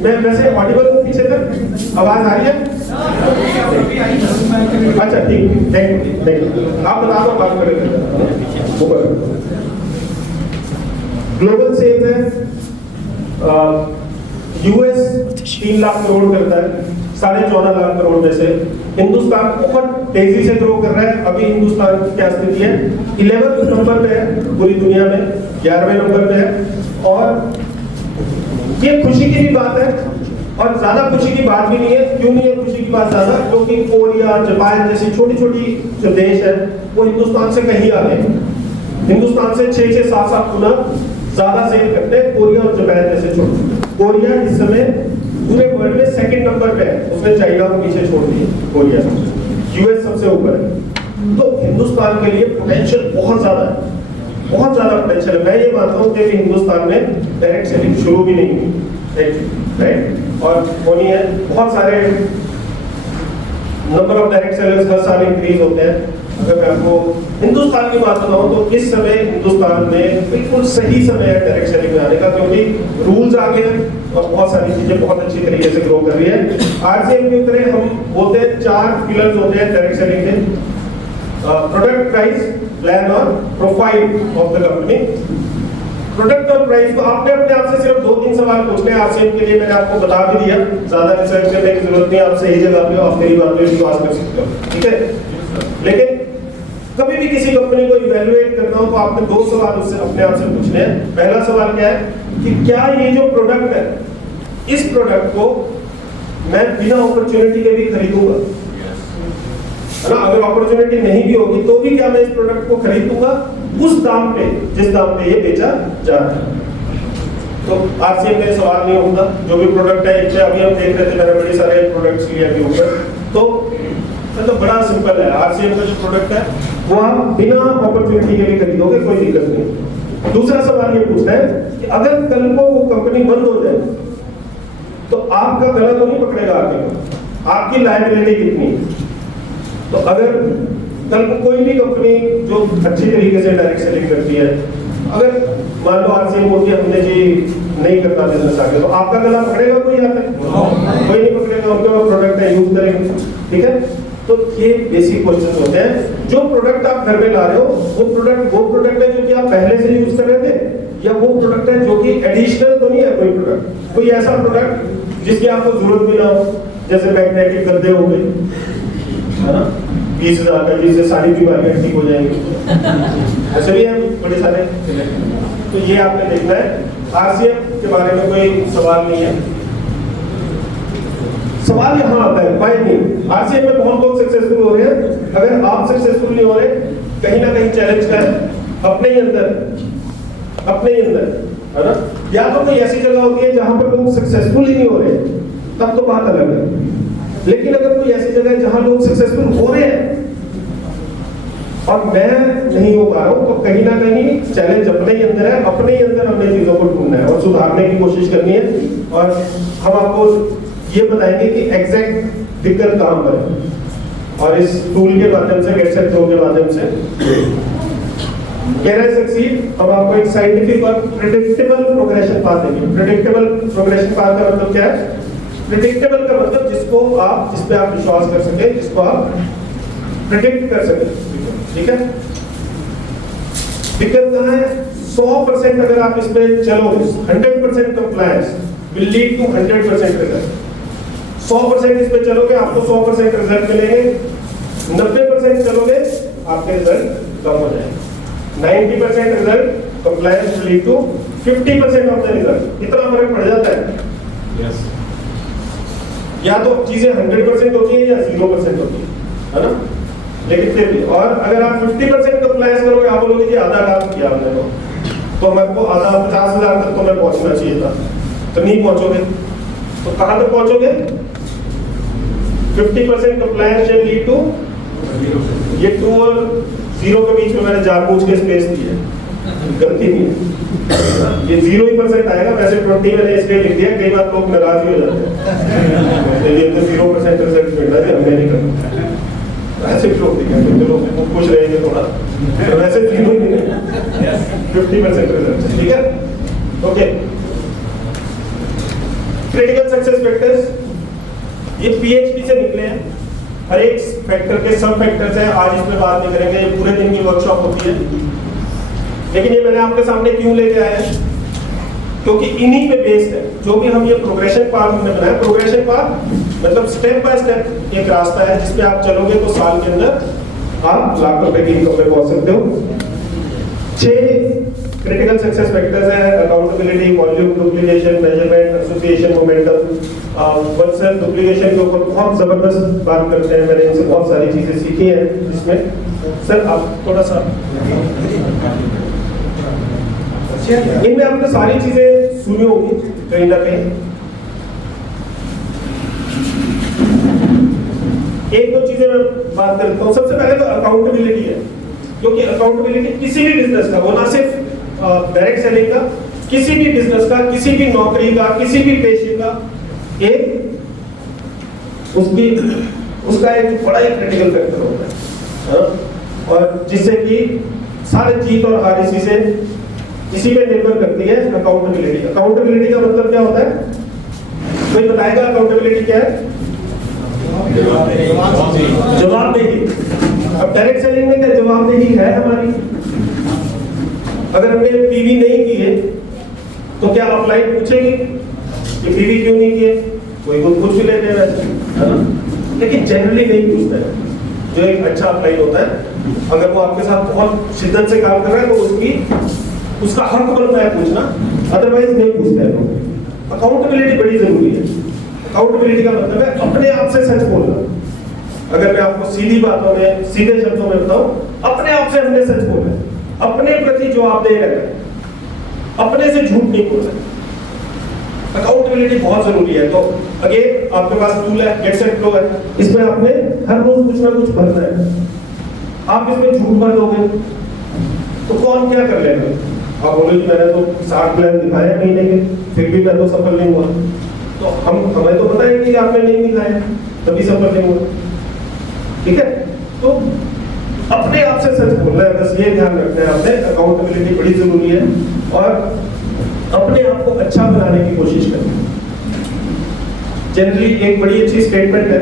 मैं वैसे ऑडिबल पीछे तक आवाज आ रही है? अच्छा ठीक, थैंक यू। आप बता दो बात करेंगे। ग्लोबल सेल्स है, यूएस 3 लाख करोड़ करता है 14.5 लाख करोड़ में से। हिंदुस्तान बहुत तेजी से ग्रो कर रहा है। अभी हिंदुस्तान की क्या स्थिति है? 11वें नंबर पे है पूरी दुनिया में, 11वें नंबर पे है। और ये खुशी की भी बात है, और ज्यादा खुशी की बात भी नहीं है। क्यों नहीं है खुशी की बात ज्यादा? क्योंकि कोरिया, जापान जैसी छोटी छोटी जो देश है वो हिंदुस्तान से कहीं आगे हैं। हिंदुस्तान से 6-6, 7-7 गुना ज्यादा सेल करते हैं कोरिया और जापान जैसे छोटे। कोरिया इस समय पूरे वर्ल्ड में 2nd नंबर पे है, उसने चाइना को पीछे छोड़ दिया कोरिया। यूएस सबसे ऊपर है। तो हिंदुस्तान के लिए पोटेंशियल बहुत ज्यादा है, बहुत ज्यादा पोटेंशियल है। मैं ये मानता हूँ कि हिंदुस्तान में डायरेक्ट सेलिंग शुरू भी नहीं हुई, राइट, और होनी है। बहुत सारे नंबर ऑफ डायरेक्ट सेलर्स हर साल इंक्रीज होते हैं। अगर मैं आपको हिंदुस्तान की बात बताऊं तो इस समय हिंदुस्तान में बिल्कुल सही समय है डायरेक्ट सेलिंग में आने का, क्योंकि रूल्स आ गए हैं और बहुत सारी चीजें बहुत अच्छी तरीके से ग्रो कर रही है। आरसीएम की तरह हम बोलते हैं 4 पिलर्स होते हैं डायरेक्ट सेलिंग के: प्रोडक्ट प्राइस, प्लान और profile of the company. Product और प्राइस को आपने अपने आप से सिर्फ 2-3 सवाल पूछने हैं। आरसीएम के लिए मैंने आपको बता भी दिया, ज्यादा रिसर्च करने की जरूरत नहीं, आप सही जगह पे आप मेरी बात पे विश्वास कर सकते हो, ठीक है। लेकिन कभी भी किसी कंपनी को इवैल्यूएट करना हो तो आपने 2 सवाल उससे अपने आप से पूछने हैं। पहला सवाल क्या है कि क्या ये जो प्रोडक्ट है, इस प्रोडक्ट को मैं बिना अपॉर्चुनिटी के भी खरीदूंगा, है ना। अगर अपॉर्चुनिटी नहीं भी होगी तो भी क्या मैं इस प्रोडक्ट को खरीदूंगा उस दाम पे जिस दाम पे ये बेचा जा रहा है। तो आरसीएम में सवाल नहीं होता, जो भी प्रोडक्ट है, इच्छा अभी हम देख रहे थे, मैंने बड़े सारे प्रोडक्ट्स लिए के ऊपर, तो मतलब बड़ा सिंपल है। आरसीएम का जो प्रोडक्ट है वो आप बिना अपॉर्चुनिटी के भी खरीदोगे, कोई दिक्कत नहीं। दूसरा सवाल ये पूछना है कि अगर कल को वो कंपनी बंद हो जाए तो आपका गला तो नहीं पकड़ेगा आगे, आपकी लायबिलिटी कितनी। तो अगर कल को कोई भी कंपनी जो अच्छी तरीके से डायरेक्ट सेलिंग करती है, अगर मान लो आरसीएम बोलती है हमने जी नहीं करना बिजनेस आगे, तो आपका गला पकड़ेगा कोई यहाँ पे? कोई नहीं पकड़ेगा, उनका वो प्रोडक्ट है, यूज करेंगे, ठीक है। तो ये बेसिक क्वेश्चन होते हैं। जो प्रोडक्ट आप घर में ला रहे हो वो प्रोडक्ट है जो कि आप पहले से यूज कर रहे थे, या वो प्रोडक्ट है जो कि एडिशनल तो नहीं है कोई प्रोडक्ट, कोई ऐसा प्रोडक्ट जिसकी आपको जरूरत भी ना हो, जैसे मैग्नेटिक गद्दे हो गए, है ना, 20,000 का, जिससे सारी बीमारियां ठीक हो जाएंगी, ऐसे भी है बड़े सारे। तो ये आपने देखना है। आरसीएम के बारे में कोई सवाल नहीं है। सवाल यहाँ आता है भाई नहीं, आरसीएम में बहुत लोग सक्सेसफुल हो रहे हैं, अगर आप सक्सेसफुल नहीं हो रहे, कहीं ना कहीं चैलेंज है अपने ही अंदर, है ना। या तो कोई ऐसी जगह होती है जहां पर लोग सक्सेसफुल ही नहीं हो रहे, तब तो बात अलग है। लेकिन अगर कोई ऐसी जगह है जहां लोग सक्सेसफुल हो रहे हैं और मैं नहीं हो पा रहा हूं, तो कहीं ना कहीं चैलेंज अपने ही अंदर है। अपने ही अंदर हमने चीजों को ढूंढना है और सुधारने की कोशिश करनी है, और हम आपको ये बताएंगे कि एग्जैक्ट दिक्कत कहां पर है, और इस टूल के माध्यम से, गेट सेट ग्रो के माध्यम से कैन आई सक्सीड, हम आपको एक साइंटिफिक और प्रेडिक्टेबल प्रोग्रेशन पाथ देंगे। प्रेडिक्टेबल प्रोग्रेशन पाथ का मतलब क्या है? प्रेडिक्टेबल का मतलब जिस पे आप विश्वास कर सके, जिसको आप प्रेडिक्ट कर सके, ठीक है। दिक्कत कहां है? 100% अगर आप इस पे चलोगे, 100% compliance will lead to 100% result. 100% इस पे चलोगे आपको 100% रिजल्ट मिलेंगे, 90% चलोगे आपके रिजल्ट कम हो जाएंगे। 90% result compliance will lead to 50% of the result. इतना फर्क पड़ जाता है। यस, या तो चीजें 100% होती है या 0% होती है ना। लेकिन फिर भी, और अगर आप 50% कंप्लायंस करोगे, आप बोलोगे कि आधा काम किया हमने, तो मेरे को आधा 50,000 तक तो मैं पहुंचना चाहिए था, तो नहीं पहुंचोगे। तो कहां तक पहुंचोगे? 50% कंप्लायंस विल लीड टू, ये 2 और 0 के बीच में मैंने जानबूझ के स्पेस दी है, गलती नहीं है, ये 0% आएगा। वैसे 20 मैंने इसलिए लिख दिया, कई बार लोग नाराज भी हो जाते हैं, ये तो 0% रिजल्ट मिल रहा है, हमने नहीं करना, ऐसे क्यों दिखा, तो लोग खुश रहेंगे थोड़ा, तो वैसे 0 ही नहीं है, 50% रिजल्ट, ठीक है। ओके, क्रिटिकल सक्सेस फैक्टर्स, ये पीएचडी से निकले हैं। हर एक फैक्टर के सब फैक्टर्स हैं, आज इसमें बात नहीं करेंगे, ये पूरे दिन की वर्कशॉप होती है। लेकिन ये मैंने आपके सामने क्यों लेके आया है? क्योंकि इन्हीं पे बेस्ड है जो भी हम ये प्रोग्रेशन पाथ हमने बनाया। प्रोग्रेशन पाथ मतलब स्टेप बाय स्टेप एक रास्ता है जिसपे आप चलोगे तो साल के अंदर आप लाख रुपए की इनकम पे पहुंच सकते हो। 6 क्रिटिकल सक्सेस फैक्टर्स हैं: accountability, volume, duplication, measurement, association, momentum. Vercel duplication के ऊपर बहुत जबरदस्त बात करते हैं, मैंने इनसे बहुत सारी चीजें सीखी हैं इसमें। सर आप थोड़ा सा, इनमें आपने सारी चीजें सुनी होगी कहीं ना कहीं। एक दो चीजें मैं बात करता हूँ। सबसे पहले तो अकाउंटेबिलिटी है, क्योंकि अकाउंटेबिलिटी किसी भी बिजनेस का, वो ना सिर्फ डायरेक्ट सेलिंग का, किसी भी बिजनेस का, किसी भी नौकरी का, किसी भी पेशे का एक उसका एक बड़ा ही क्रिटिकल फैक्टर होता है, और जिससे कि सारे जीत और हार इसी पे निर्भर करती है अकाउंटेबिलिटी। अकाउंटेबिलिटी का मतलब क्या होता है? कोई बताएगा अकाउंटेबिलिटी क्या है? जवाबदेही। अब डायरेक्ट सेलिंग में क्या जवाबदेही है हमारी? अगर हमने पीवी नहीं किए तो क्या अपलाइन पूछेगी कि पीवी क्यों नहीं किए? कोई कुछ भी लेते हैं वैसे, है ना? लेकिन जनरली नहीं पूछता है। जो एक अच्छा अपलाइन होता है, अगर वो आपके साथ बहुत शिद्दत से काम कर रहा है तो उसका हक बनता है पूछना, अदरवाइज नहीं पूछते हैं लोग। अकाउंटेबिलिटी बड़ी जरूरी है। अकाउंटेबिलिटी का मतलब है अपने आप से सच बोलना। अगर मैं आपको सीधी बातों में, सीधे शब्दों में बताऊं, अपने आप से हमने सच बोलना, अपने प्रति जवाबदेह रहना, अपने से झूठ नहीं बोलना। अकाउंटेबिलिटी बहुत जरूरी है। तो अगेन आपके पास टूल है, गेट सेट फ्लो है, इसमें आपने हर रोज कुछ ना कुछ भरना है। आप इसमें झूठ भर दोगे तो कौन क्या कर लेगा? आप बोलोगे कि मैंने तो 60 प्लान दिखाए महीने के, फिर भी मैं तो सफल नहीं हुआ। तो हमें तो पता है कि आपने नहीं दिखाया, तभी सफल नहीं हुआ। ठीक है, तो अपने आप से सच बोलना है, बस ये ध्यान रखना है आपने। अकाउंटेबिलिटी बड़ी जरूरी है और अपने आप को अच्छा बनाने की कोशिश करें। जनरली एक बड़ी अच्छी स्टेटमेंट है,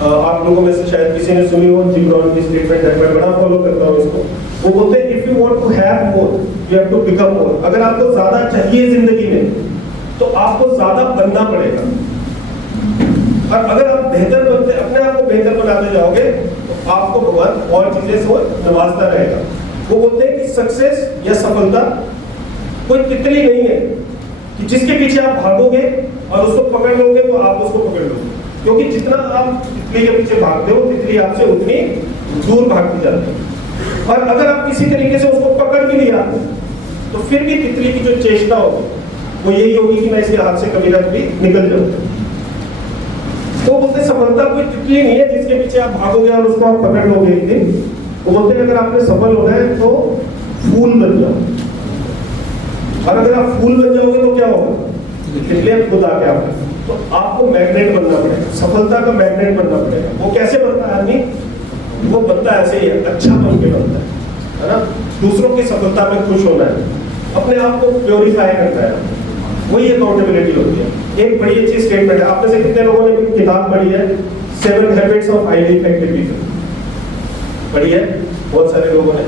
आप लोगों में से शायद किसी ने सुनी हो, जिम रॉन की स्टेटमेंट है, मैं बड़ा फॉलो करता हूँ इसको। वो बोलते हैं, if you want to have more you have to become more. अगर आपको ज्यादा चाहिए जिंदगी में तो आपको ज्यादा बनना पड़ेगा। और अगर आप बेहतर बनते, अपने आप को बेहतर बनाते जाओगे तो आपको भगवान और चीजें से नवाजता रहेगा। वो बोलते हैं कि सक्सेस या सफलता कोई तितली नहीं है कि जिसके पीछे आप भागोगे और उसको पकड़ लोगे तो आप उसको पकड़ लोगे। क्योंकि जितना आप तितली के पीछे भागते हो, तितली आपसे उतनी दूर भागती जाती है। और अगर आप किसी तरीके से उसको पकड़ भी लिया तो फिर भी तितली की जो चेष्टा होगी वो यही होगी कि मैं इसके हाथ से कभी ना कभी निकल जाऊंगा। तो बोलते सफलता कोई तितली नहीं है जिसके पीछे आप भागोगे और उसको आप पकड़ लोगे एक दिन। वो बोलते हैं अगर आपने सफल होना है तो फूल बन जाओ। और अगर आप फूल बन जाओगे तो क्या होगा? तितलियां खुद आके आपको, तो आपको मैग्नेट बनना पड़ेगा, सफलता का मैग्नेट बनना पड़ेगा। वो कैसे बनता है आदमी? वो बनता है ऐसे ही, अच्छा बन के बनता है ना? दूसरों की सफलता में खुश होना है, अपने आप को प्योरीफाई करना है, वही अकाउंटेबिलिटी होती है। एक बड़ी अच्छी स्टेटमेंट है, आप में से कितने लोगों ने किताब पढ़ी है 7 habits of highly effective people? पढ़ी है? बहुत सारे लोगों ने।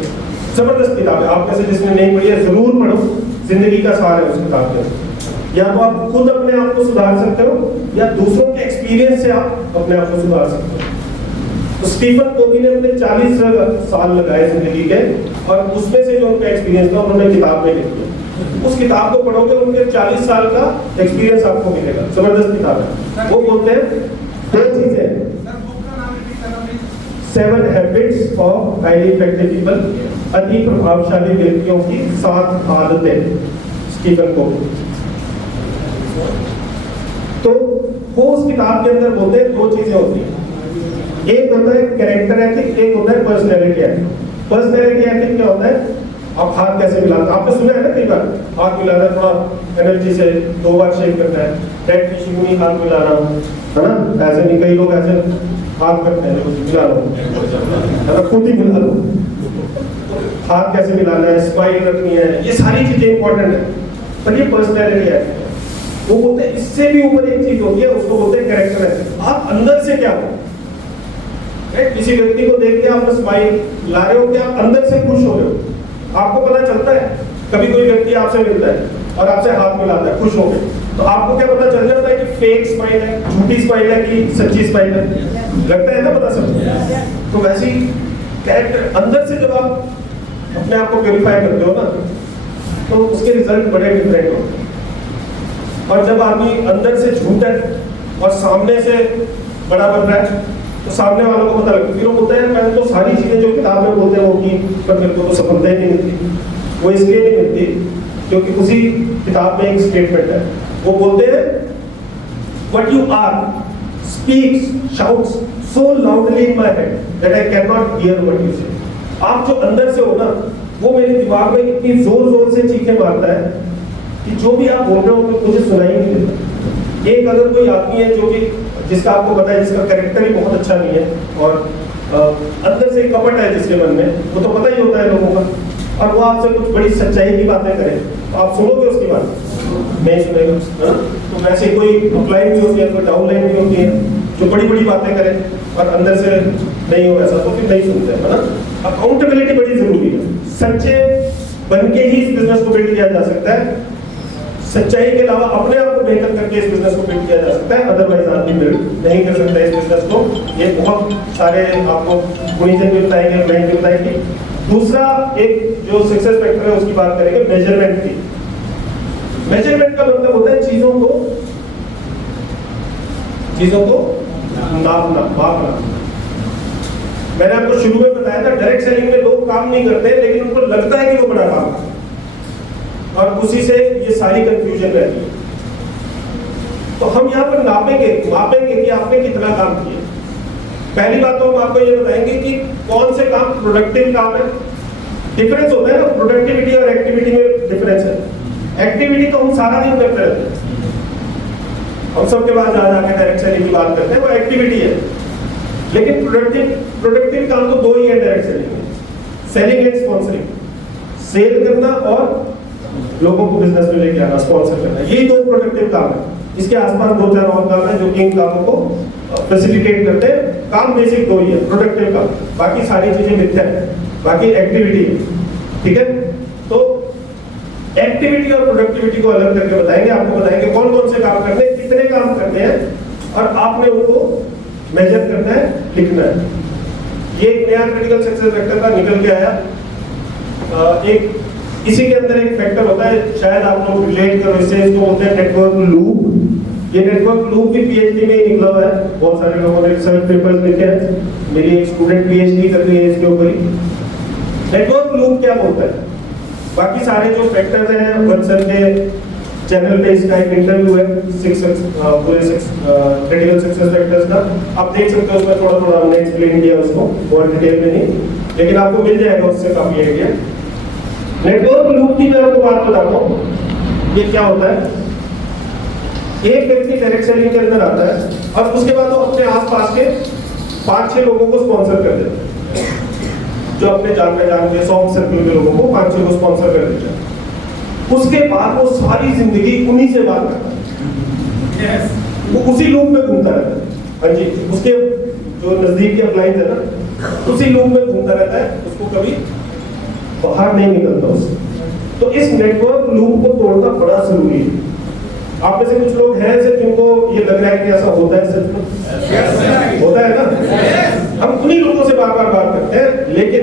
जबरदस्त किताब है, आप में से जिसने नहीं पढ़ी है जरूर पढ़ो, जिंदगी का सार है उस किताब में। या तो आप खुद अपने आप को सुधार सकते हो या दूसरों के एक्सपीरियंस से आप अपने आप को सुधार सकते हो। तो स्टीफन कोवी ने अपने 40 साल लगाए जिंदगी के, और उसमें से जो उनका एक्सपीरियंस था उन्होंने किताब में लिख दिया। उस किताब को पढ़ोगे उनके 40 साल का एक्सपीरियंस आपको मिलेगा। जबरदस्त किताब है। वो बोलते हैं 2 चीजें, 7 habits of highly effective people, अति प्रभावशाली व्यक्तियों की 7 आदतें, स्टीफन कोवी। तो वो उस किताब के अंदर बोलते हैं 2 चीजें होती हैं, एक होता है कैरेक्टर एथिक, एक होता है पर्सनैलिटी एथिक। पर्सनैलिटी एथिक क्या होता है? आप हाथ कैसे मिलाते हैं? आपने सुना है ना कई बार, हाथ मिलाना थोड़ा एनर्जी से 2 बार शेक करना है, डेड फिशिंग में हाथ मिलाना, है ना? ऐसे नहीं, कई लोग ऐसे हाथ करते हैं, मिला लो, है ना? खुद ही मिला लो। हाथ कैसे मिलाना है, स्माइल रखनी है, ये सारी चीजें इंपॉर्टेंट है। पर ये पर्सनैलिटी है। वो बोलते हैं इससे भी ऊपर एक चीज होती है, उसको बोलते हैं कैरेक्टर है। आप अंदर से क्या हो? किसी व्यक्ति को देख के आप स्माइल ला रहे हो कि आप अंदर से खुश हो रहे हो? आपको पता चलता है। कभी कोई व्यक्ति आपसे मिलता है और आपसे हाथ मिलाता है खुश हो गए, तो आपको क्या पता चल जाता है कि फेक स्माइल है, झूठी स्माइल है कि सच्ची स्माइल है? लगता है ना पता सब। तो वैसे ही कैरेक्टर अंदर से जब आप अपने आप को प्योरीफाई करते हो ना, तो उसके रिजल्ट बड़े डिफरेंट होते हैं। और जब आदमी अंदर से झूठ है और सामने से बड़ा बन रहा है तो सामने वालों को पता लगता है। फिर वो बोलते हैं मैंने तो सारी चीजें जो किताब में बोलते हैं वो की, पर मेरे को तो सफलता ही नहीं मिलती। वो इसलिए नहीं मिलती क्योंकि उसी किताब में एक स्टेटमेंट है, वो बोलते हैं what you are speaks shouts so loudly in my head that I can not hear what you say. आप जो अंदर से हो ना, वो मेरे दिमाग में इतनी जोर जोर से चीखें मारता है कि जो भी आप बोल रहे हो तो मुझे सुनाई नहीं देता। एक अगर कोई आदमी है जो कि जिसका आपको पता है जिसका कैरेक्टर ही बहुत अच्छा नहीं है और अंदर से कपट है जिसके मन में, वो तो पता ही होता है लोगों का, और वो आपसे कुछ बड़ी सच्चाई की बातें करे तो आप सुनोगे उसकी बात? नहीं सुनेगा, है ना? तो वैसे कोई अपलाइन भी होती है, कोई डाउनलाइन भी होती है। जो बड़ी बड़ी बातें करें और अंदर से नहीं हो ऐसा, तो फिर नहीं सुनते हैं, है ना। अकाउंटेबिलिटी बड़ी जरूरी है। सच्चे बन के ही इस बिजनेस को बिल्ड किया जा सकता है। सच्चाई के अलावा अपने आप को बेहतर करके इस बिजनेस को बिल्ड किया जा सकता है, अदरवाइज आदमी बिल्ड नहीं कर सकता इस बिजनेस को। ये बहुत सारे आपको गुणीजन भी बताएंगे, ब्रांड भी बताएंगे। दूसरा एक जो सक्सेस फैक्टर है उसकी बात करेंगे, मेजरमेंट की। मेजरमेंट का मतलब होता है चीजों को मापना। मैंने आपको शुरू में बताया था, डायरेक्ट सेलिंग में लोग काम नहीं करते, लेकिन उनको लगता है कि वो बड़ा काम है, और उसी से ये सारी कंफ्यूजन रहती है। तो हम यहाँ पर मापेंगे कि आपने कितना काम किया। पहली बात तो हम आपको ये बताएंगे कि कौन से काम प्रोडक्टिव काम है। डिफरेंस होता है ना, प्रोडक्टिविटी और एक्टिविटी में डिफरेंस है। एक्टिविटी तो हम सारा दिन करते रहते हैं, हम सबके पास जा जाके डायरेक्ट सेलिंग की बात करते हैं, वो एक्टिविटी है। लेकिन प्रोडक्टिव काम तो दो ही है डायरेक्ट सेलिंग में, सेलिंग एंड स्पॉन्सरिंग। सेल करना और लोगों को बिजनेस में लेके आना, स्पॉन्सर करना, यही दो प्रोडक्टिव काम है। इसके आसपास दो चार और काम है जो कि इन कामों को फैसिलिटेट करते हैं। काम बेसिक दो ही है, प्रोडक्टिव काम, बाकी सारी चीजें मिथ्या है, बाकी एक्टिविटी है। ठीक है, तो एक्टिविटी और प्रोडक्टिविटी को अलग करके बताएंगे, आपको बताएंगे कौन कौन से काम करने हैं, कितने काम करने हैं, और आपने उनको मेजर करना है, लिखना है। ये एक नया क्रिटिकल सक्सेस फैक्टर का निकल के आया। एक इसी के अंदर एक फैक्टर होता है, शायद आप लोग रिलेट करो इससे, इसको बोलते हैं नेटवर्क लूप। ये नेटवर्क लूप भी पीएचडी में ही निकला हुआ है, बहुत सारे लोगों ने रिसर्च पेपर्स लिखे हैं। मेरी एक स्टूडेंट पीएचडी कर रही है इसके ऊपर ही। नेटवर्क लूप क्या बोलता है? बाकी सारे जो फैक्टर्स हैं, वर्सन के चैनल पे इसका एक इंटरव्यू है पूरे 6 क्रिटिकल सक्सेस फैक्टर्स का, आप देख सकते हो। उसमें थोड़ा थोड़ा हमने एक्सप्लेन किया उसको, बहुत डिटेल में नहीं, लेकिन आपको मिल जाएगा उससे काफी आइडिया। नेटवर्क लूप की मैं आपको बात बताता हूँ, ये क्या होता है। एक व्यक्ति डायरेक्ट सेलिंग के अंदर आता है और उसके बाद वो अपने आसपास के 5-6 लोगों को स्पॉन्सर कर देता है, जो अपने जान पहचान के सॉफ्ट सर्कल के लोगों को 5-6 को स्पॉन्सर कर देता है। उसके बाद वो सारी जिंदगी उन्हीं से बात करता है, वो उसी लूप में घूमता रहता है। हाँ जी, उसके जो नजदीक के अप्लाइंस है ना, उसी लूप में घूमता रहता है, उसको कभी बाहर नहीं निकलता उससे। तो इस नेटवर्क लूप को तोड़ना बड़ा जरूरी है। आप में से कुछ लोग हैं ऐसे जिनको ये लग रहा है कि ऐसा होता है, सच में होता है ना। हम उन्हीं लोगों से बार बार बात करते हैं, लेकिन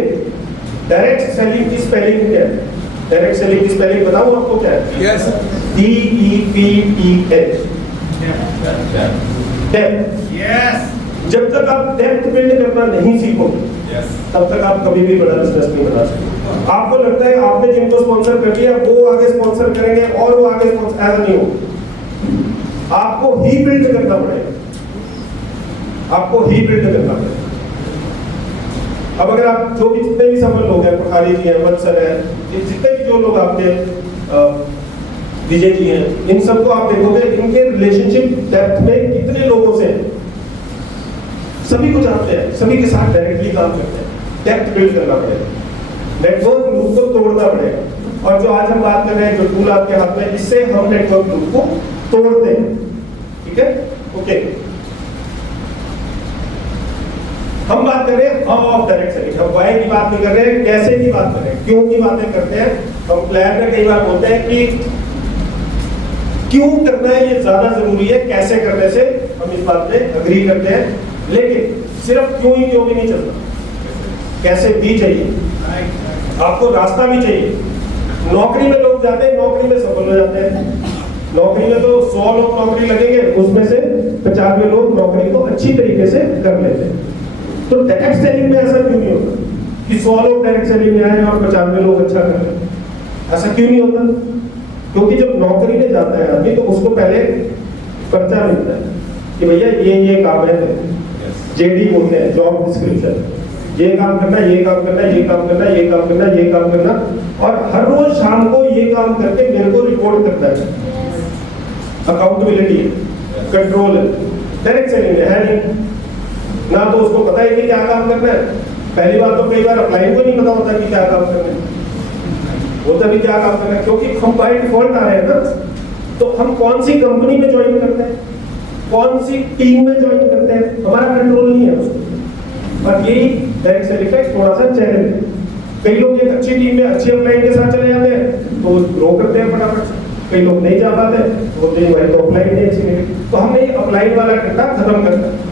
डायरेक्ट सेलिंग की स्पेलिंग क्या है? डायरेक्ट सेलिंग की स्पेलिंग बताऊं आपको क्या है? DEPTH। जब तक आप डेप्थ बिल्ड करना नहीं सीखोगे, तब तक आप कभी भी बड़ा बिजनेस नहीं बना सकते। आपको लगता है आपने जिनको स्पॉन्सर कर दिया वो आगे स्पॉन्सर करेंगे और वो आगे स्पॉन्सर, ऐसा नहीं हो। आपको ही बिल्ड करना पड़ेगा, आपको ही बिल्ड करना पड़ेगा। अब अगर आप जो भी जितने भी सफल लोग हैं, पुखारी जी हैं, वत्सर हैं, जितने भी जो लोग आपके विजय जी हैं, इन सबको आप देखोगे इनके रिलेशनशिप डेप्थ में कितने लोगों से हैं। सभी को जानते हैं, सभी के साथ डायरेक्टली काम करते हैं। डेप्थ बिल्ड करना पड़ेगा, नेटवर्क लूप को तोड़ना पड़ेगा। और जो आज हम बात कर रहे हैं, जो टूल आपके हाथ में, इससे हम नेटवर्क लूप को तोड़ते हैं। ठीक है, ओके। हम बात कर रहे हैं हाउ ऑफ डायरेक्ट सेलिंग। हम व्हाई की बात नहीं कर रहे हैं, कैसे की बात कर रहे हैं, क्यों की बातें करते हैं। हम प्लान में कई बार बोलते हैं कि क्यों करना है ये ज्यादा जरूरी है, कैसे करने से हम इस बात पे अग्री करते हैं। लेकिन सिर्फ क्यों ही क्यों भी नहीं चलता, कैसे भी चाहिए, आपको रास्ता भी चाहिए। नौकरी में लोग जाते हैं, नौकरी में सफल हो जाते हैं। नौकरी में तो 100 लोग नौकरी लगेंगे, उसमें से 95 लोग नौकरी को अच्छी तरीके से कर लेते हैं। तो डायरेक्ट सेलिंग में ऐसा क्यों नहीं होता कि 100 लोग डायरेक्ट सेलिंग में आए और 95 लोग अच्छा कर लेते हैं? ऐसा क्यों नहीं होता? क्योंकि जब नौकरी में जाता है आदमी तो उसको पहले पर्चा मिलता है कि भैया ये काम है, जेडी बोलते हैं, जॉब डिस्क्रिप्शन, ये काम करना, ये काम करना, ये काम करना, ये काम करना, ये काम करना, और हर रोज शाम को ये काम करके मेरे को रिपोर्ट करना है। अकाउंटेबिलिटी है, कंट्रोल है। डायरेक्ट सेलिंग है नहीं, ना तो उसको पता है कि क्या काम करना है। पहली बात तो कई बार अप्लाई को नहीं पता होता कि क्या काम करना है, होता भी क्या काम करना है, क्योंकि हम बाय डिफॉल्ट आ रहे हैं ना। तो हम कौन सी कंपनी में ज्वाइन करते हैं, कौन सी टीम में ज्वाइन करते हैं, हमारा कंट्रोल नहीं है उसको। और यही डायरेक्ट सेल इफेक्ट थोड़ा सा चैलेंज है। कई लोग एक अच्छी टीम में अच्छी अपलाइन के साथ चले जाते हैं तो ग्रो करते हैं फटाफट से, कई लोग नहीं जा पाते बोलते हैं भाई तो अपलाइन नहीं अच्छी मिली। तो हमने अपलाइन वाला डंडा खत्म करना है।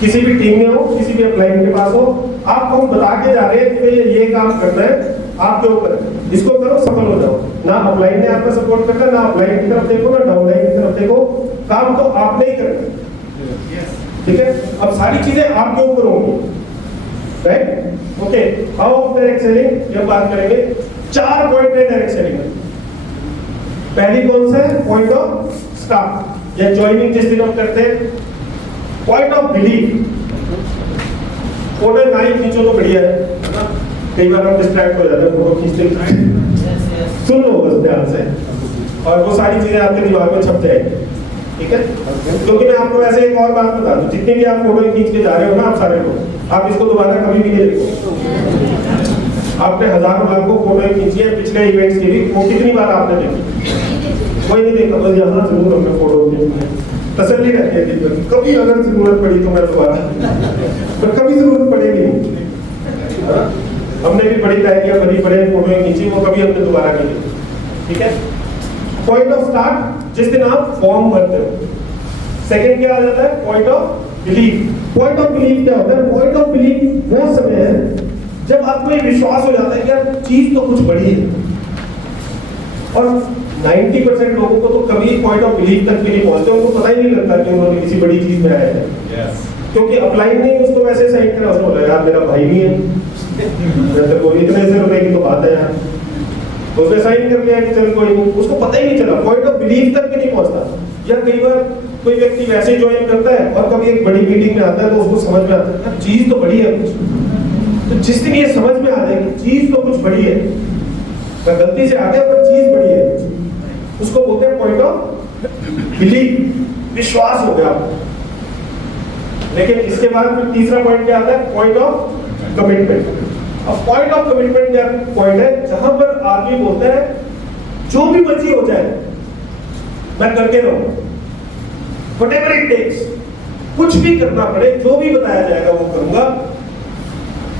किसी भी टीम में हो, किसी भी अपलाइन के पास हो, आपको हम बता के जा रहे हैं कि ये काम करना है, आपके ऊपर इसको करो, सफल हो जाओ। ना अपलाइन ने आपका सपोर्ट करना, ना अपलाइन की तरफ देखो, ना डाउनलाइन की तरफ देखो, काम तो आपने ही करना। ठीक है, अब सारी चीजें आपके ऊपर होंगी, right? Okay, how of direct selling ये बात करेंगे। 4 पॉइंट है डायरेक्ट सेलिंग में। पहली कौन सा है? पॉइंट ऑफ स्टार्ट या ज्वाइनिंग जिस दिन हम करते हैं। पॉइंट ऑफ बिलीव, फोटो ना ही खींचो तो बढ़िया है ना, कई बार हम डिस्ट्रैक्ट हो जाते हैं फोटो खींचते। सुन लो बस ध्यान से और वो सारी चीजें आपके दिमाग में छप जाएंगी, ठीक है? क्योंकि मैं आपको वैसे एक और बात बता दूं, जितनी भी आप फोटो खींच के जा रहे हो ना, आप सारे लोग, आप इसको दोबारा कभी भी नहीं देखो। आपने हजारों लाखों फोटो खींची है पिछले इवेंट्स की भी, वो कितनी बार आपने देखी? कोई नहीं देखा, बस यहाँ जरूर हमने फोटो खींची है, तसल्ली रहती है दिल में, कभी अगर जरूरत पड़ी तो मैं दोबारा, पर कभी जरूरत पड़ेगी नहीं। हमने भी बड़ी डायरिया भरी, बड़े फोटो खींची, वो कभी हमने दोबारा नहीं की, ठीक है? पॉइंट ऑफ स्टार्ट जिस दिन आप फॉर्म भरते हो। सेकंड क्या आ जाता है? Point of believe. Point of believe क्या होता है? पॉइंट ऑफ बिलीव वो समय है जब आपको ये विश्वास हो जाता है कि यार चीज तो कुछ बड़ी है। और 90% लोगों को तो कभी पॉइंट ऑफ बिलीव तक भी नहीं पहुंचते, उनको पता ही नहीं लगता कि उन्होंने किसी बड़ी चीज में आए हैं। क्योंकि अपलाइन नहीं उसको वैसे साइन करा, उसको बोला यार मेरा भाई भी है, तो इतने से रुपए की तो बात है यार, तो उसने साइन कर लिया कि चल कोई नहीं, उसको पता ही नहीं चला, पॉइंट ऑफ बिलीव तक भी नहीं पहुंचता। या कई बार कोई व्यक्ति वैसे ज्वाइन करता है और कभी एक बड़ी मीटिंग में आता है तो उसको समझ में आता है चीज तो बड़ी है कुछ। तो जिस दिन ये समझ में आ जाएगी चीज तो कुछ बड़ी है, मैं गलती से आ गया पर चीज बड़ी है, उसको बोलते हैं पॉइंट ऑफ बिलीव, विश्वास हो गया। लेकिन इसके बाद फिर तीसरा पॉइंट क्या आता है? Point of commitment. अब पॉइंट ऑफ कमिटमेंट क्या पॉइंट है? जहां पर आदमी बोलता है जो भी मर्जी हो जाए मैं करके रहूं, व्हाटएवर इट टेक्स, कुछ भी करना पड़े, जो भी बताया जाएगा वो करूंगा,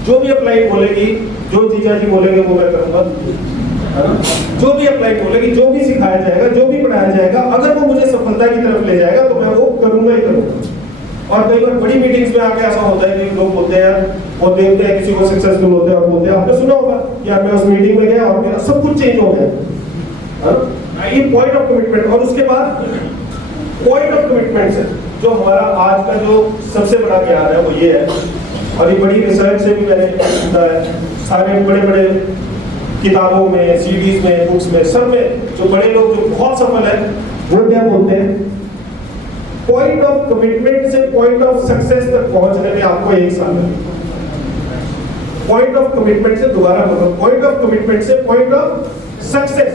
जो भी अप्लाई बोलेगी, जो जीजा जी बोलेंगे वो मैं करूंगा, जो भी अप्लाई बोलेगी, जो भी सिखाया जाएगा, जो भी पढ़ाया जाएगा, अगर वो मुझे सफलता की तरफ ले जाएगा तो मैं वो करूंगा ही करूंगा। और कई बार बड़ी मीटिंग्स में आके ऐसा होता है कि लोग बोलते हैं यार, वो देखते हैं किसी को सक्सेसफुल होते हैं और बोलते हैं, आपने सुना होगा यार मैं उस मीटिंग में गया और मेरा सब कुछ चेंज हो गया। ये पॉइंट ऑफ कमिटमेंट। और उसके बाद पॉइंट ऑफ कमिटमेंट से जो हमारा आज का जो सबसे बड़ा ज्ञान है वो ये है, और ये बड़ी रिसर्च से भी मैंने सुना है, सारे बड़े बड़े किताबों में, सीडीज में, बुक्स में, सब में जो बड़े लोग जो बहुत सफल है वो क्या बोलते हैं? पॉइंट ऑफ कमिटमेंट से पॉइंट ऑफ सक्सेस तक पहुंचने में आपको 1 साल लगेगा। पॉइंट ऑफ कमिटमेंट से, दोबारा बोलो, पॉइंट ऑफ कमिटमेंट से पॉइंट ऑफ सक्सेस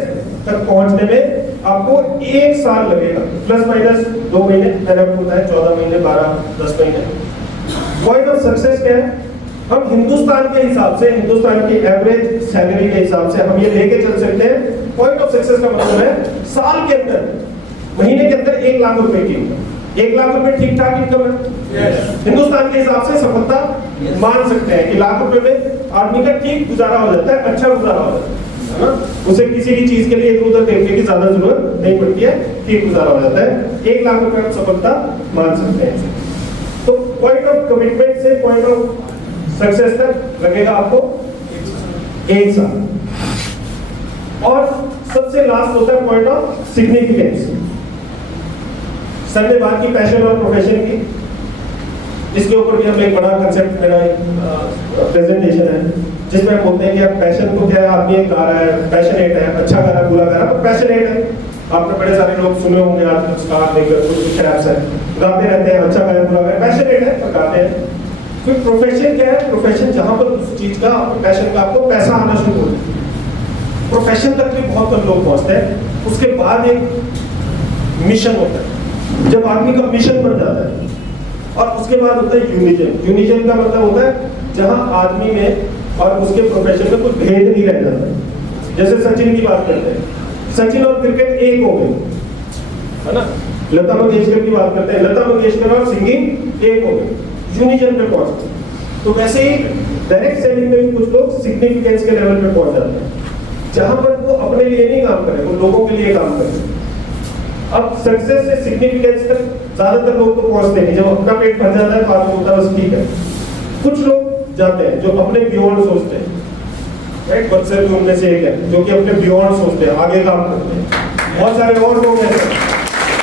तक पहुंचने में आपको 1 साल लगेगा, प्लस माइनस 2 महीने, मैंने आपको बताया 14 महीने, 12-10 महीने। पॉइंट ऑफ सक्सेस क्या है? हम हिंदुस्तान के हिसाब से, हिंदुस्तान की एवरेज सैलरी के हिसाब से हम ये लेके चल सकते हैं। पॉइंट ऑफ सक्सेस का मतलब है साल के अंदर, महीने के अंदर 1 लाख रुपए की इनकम। 1 लाख रुपए ठीक ठाक इनकम है। हिंदुस्तान के हिसाब से सफलता मान सकते हैं कि लाख रुपए में आदमी का ठीक गुजारा हो जाता है, अच्छा गुजारा हो जाता है ना, उसे किसी भी चीज के लिए इधर उधर देखने की ज्यादा जरूरत नहीं पड़ती है, ठीक गुजारा हो जाता है। 1 लाख रुपए में सफलता मान सकते हैं। तो पॉइंट ऑफ कमिटमेंट से पॉइंट ऑफ सक्सेस तक लगेगा आपको 1 साल। और सबसे लास्ट होता है पॉइंट ऑफ सिग्निफिकेंस। सर ने बात की पैशन और प्रोफेशन की, इसके ऊपर भी हम एक बड़ा कंसेप्ट, मेरा प्रेजेंटेशन है जिसमें बोलते हैं कि आप पैशन को क्या है, आदमी गा रहा है, पैशनेट है, अच्छा गा रहा है, बुरा गा रहा है, पैशनेट है। आपने बड़े सारे लोग सुने होंगे, आप स्टार देखकर कुछ ऐप्स है, गाते रहते हैं, अच्छा गाया, बुरा गाया, पैशनेट है पर गाते हैं। फिर प्रोफेशन क्या है? प्रोफेशन जहां पर उस चीज का, पैशन का आपको पैसा आना शुरू हो जाए। प्रोफेशन तक भी बहुत कम लोग पहुंचते हैं। उसके बाद एक मिशन होता है, जब आदमी का मिशन बन जाता है। और उसके बाद होता है यूनिजन। यूनिजन का मतलब होता है जहां आदमी में और उसके प्रोफेशन में कुछ भेद नहीं रह जाता। जैसे सचिन की बात करते हैं, सचिन और क्रिकेट एक हो गए, है ना? लता मंगेशकर की बात करते हैं, लता मंगेशकर और सिंगिंग एक हो गए, यूनिजन पे पहुंच गए। तो वैसे ही डायरेक्ट सेलिंग में भी कुछ लोग सिग्निफिकेंस के लेवल पे पहुंच जाते हैं, जहां पर वो अपने लिए नहीं काम करे, वो लोगों के लिए काम करे। अब सक्सेस से सिग्निफिकेंस तक ज्यादातर लोग तो पहुंचते नहीं, जब अपना पेट भर जाता है तो आदमी होता है बस ठीक है। कुछ लोग जाते हैं जो अपने बियॉन्ड सोचते हैं, राइट, बच्चे भी उनमें से एक है जो कि अपने बियॉन्ड सोचते हैं, आगे काम करते हैं। बहुत सारे और लोग हैं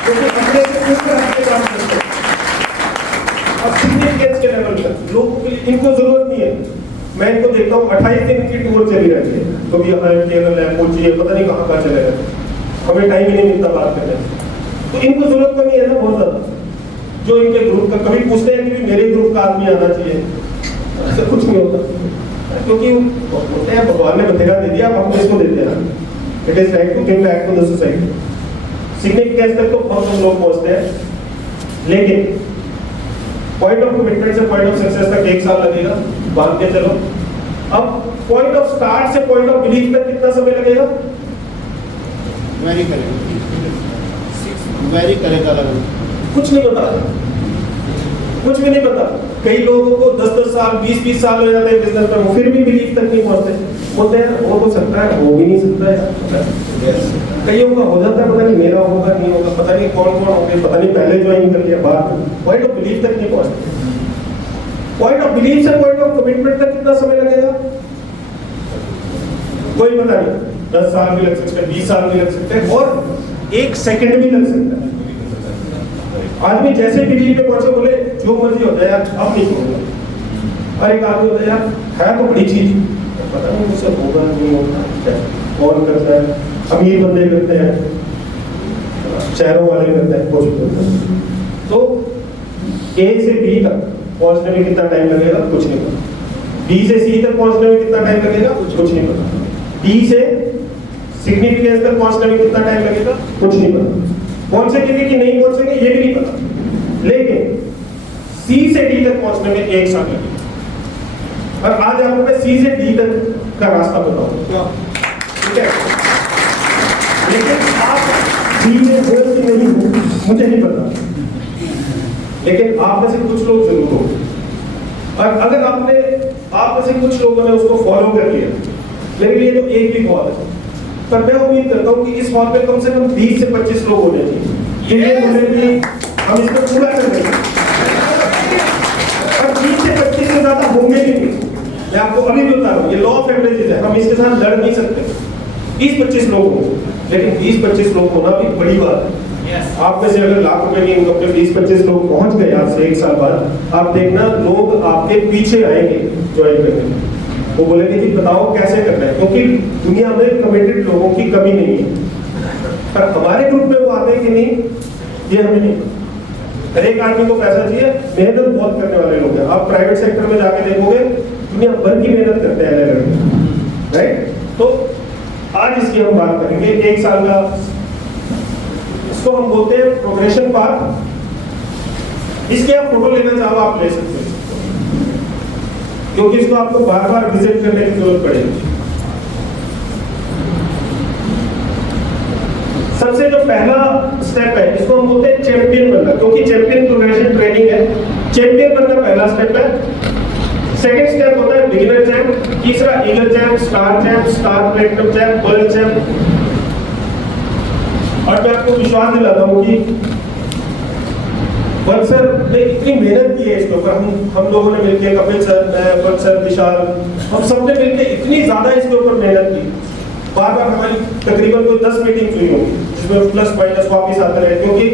जो कि अपने से ऊपर आगे काम करते हैं। अब सिग्निफिकेंस के लेवल पर लोगों के लिए इनको जरूरत नहीं है। मैं इनको देखता हूँ 28 दिन की टूर चली रहती है, कभी यहाँ केरल है, कोची है, पता नहीं कहाँ चले गए, हमें टाइम ही नहीं मिलता बात करने। तो इनको जरूरत तो नहीं है ना बहुत ज्यादा, जो इनके ग्रुप का कभी पूछते हैं कि मेरे ग्रुप का आदमी आना चाहिए, ऐसा कुछ नहीं होता, क्योंकि बोलते हैं भगवान ने बतेरा दे दिया, अब हमको इसको देते हैं। It is right to give back to the society. Significance तक तो बहुत कम लोग पहुंचते हैं, लेकिन पॉइंट ऑफ कमिटमेंट से पॉइंट ऑफ सक्सेस तक 1 साल लगेगा, मान के चलो। अब पॉइंट ऑफ स्टार्ट से पॉइंट ऑफ बिलीफ तक कितना समय लगेगा? वेरी करेक्ट लगेगा, कुछ नहीं पता, कुछ भी नहीं पता। कई लोगों को 10-10 साल 20-20 साल हो जाते हैं बिजनेस में, वो फिर भी बिलीफ तक नहीं पहुंचते। बोलते हैं हो तो सकता है, हो भी नहीं सकता है। कईयों का हो जाता है, पता नहीं मेरा होगा नहीं होगा, पता नहीं कौन कौन होंगे, पता नहीं पहले ज्वाइन कर लिया बाद में। पॉइंट ऑफ बिलीफ तक नहीं पहुंचते। पॉइंट ऑफ बिलीफ से पॉइंट ऑफ कमिटमेंट तक कितना समय लगेगा कोई पता नहीं। 10 साल भी लग सकते हैं, 20 साल भी लग सकते हैं, और 1 सेकंड भी लग सकता है। आदमी जैसे बिलीफ पे पहुंचे बोले जो मर्जी होता है यार, अब नहीं होगा। और एक आदमी होता है यार है तो बड़ी चीज, पता नहीं मुझसे होगा नहीं होगा, कौन करता है, अमीर बंदे करते हैं, शहरों वाले करते हैं, कुछ करते हैं। तो ए से बी तक पहुंचने में कितना टाइम लगेगा कुछ नहीं पता। बी से सी तक पहुंचने में कितना टाइम लगेगा कुछ नहीं पता। डी से सिग्निफिकेंस तक पहुंचने में कितना टाइम लगेगा कुछ नहीं पता। पहुंचेंगे कि नहीं पहुंचेंगे ये भी नहीं पता। लेकिन सी से डी तक पहुंचने में 1 साल लगेगा। और आज आपको मैं सी से डी तक का रास्ता बताऊंगा, ठीक है? लेकिन आप डी में हो कि नहीं हो मुझे नहीं पता, लेकिन आप में से कुछ लोग जरूर हो। और अगर आप में से कुछ लोगों ने उसको फॉलो कर लिया, मेरे लिए तो एक भी बहुत है। पर मैं उम्मीद करता हूँ कि इस हॉल में कम से कम 20 से 25 लोग होने चाहिए, ये बोले कि हम इसको पूरा कर देंगे। और 20 से 25 से ज्यादा होंगे भी नहीं। मैं आपको अभी भी बता रहा हूँ, ये लॉ ऑफ एवरेजेस है, हम इसके साथ लड़ नहीं सकते। 20-25 लोग होंगे, लेकिन 20-25 लोग होना भी बड़ी बात है। आप में से अगर लाख रुपए की इनकम पे 20-25 लोग पहुंच गए आज से 1 साल बाद, आप देखना लोग आपके पीछे आएंगे ज्वाइन करने। वो बोलेंगे जी बताओ कैसे करना है, क्योंकि दुनिया में कमिटेड लोगों की कमी नहीं है। पर हमारे ग्रुप में वो आते हैं कि नहीं, ये हमें नहीं। हर एक आदमी को पैसा चाहिए, मेहनत बहुत करने वाले लोग हैं। आप प्राइवेट सेक्टर में जाके देखोगे दुनिया भर की मेहनत करते हैं अलग, राइट? तो आज इसकी हम बात करेंगे 1 साल का, इसको हम बोलते हैं प्रोग्रेशन पाथ। इसके आप फोटो लेना चाहो आप ले सकते हैं, क्योंकि इसको आपको बार बार विजिट करने की जरूरत पड़ेगी। सबसे जो पहला स्टेप है इसको हम बोलते हैं चैंपियन बनना, क्योंकि चैंपियन प्रोग्रेशन ट्रेनिंग है। चैंपियन बनना पहला स्टेप है। सेकंड स्टेप होता है बिगिनर चैंप, तीसरा eagle champ, star platinum champ, world champ. और मैं आपको विश्वास दिलाता हूँ कि वर्ल्ड सर ने इतनी मेहनत की है इसके ऊपर, हम लोगों ने मिलकर, कपिल सर, मैं, वर्ल्ड सर, विशाल, हम सबने मिलकर इतनी ज्यादा इसके ऊपर मेहनत की। बार बार हमारी तकरीबन कोई 10 मीटिंग हुई होगी, जिसमें प्लस माइनस वापिस आते रहे, क्योंकि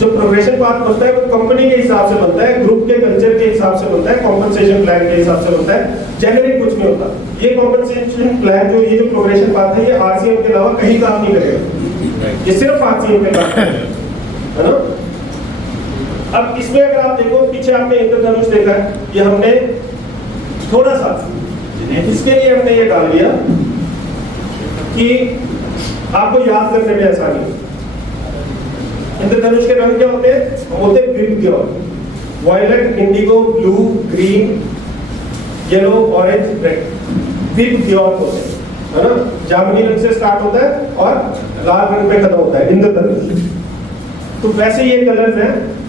जो प्रोग्रेशन पाथ बनता है वो कंपनी के हिसाब से बनता है, ग्रुप के कल्चर के हिसाब से बनता है, कॉम्पनसेशन प्लान के हिसाब से बनता है, जेनरिक कुछ नहीं होता। ये कॉम्पनसेशन प्लान जो ये जो प्रोग्रेशन पाथ है, ये आरसीएम के अलावा कहीं काम नहीं करेगा, ये सिर्फ आरसीएम पे काम करेगा, है ना? अब इसमें अगर आप देखो, पीछे आपने इंद्रधनुष देखा है, ये हमने थोड़ा सा इसके लिए हमने ये डाल दिया कि आपको याद करने में आसानी हो। इंद्रधनुष के रंग क्या होते हैं? होते हैं VIBGYOR, violet, indigo, blue, green, yellow, orange, red. VIBGYOR होते हैं, है ना? जामुनी रंग से स्टार्ट होता है और लाल रंग पे खत्म होता है इंद्रधनुष। तो वैसे ये कलर्स हैं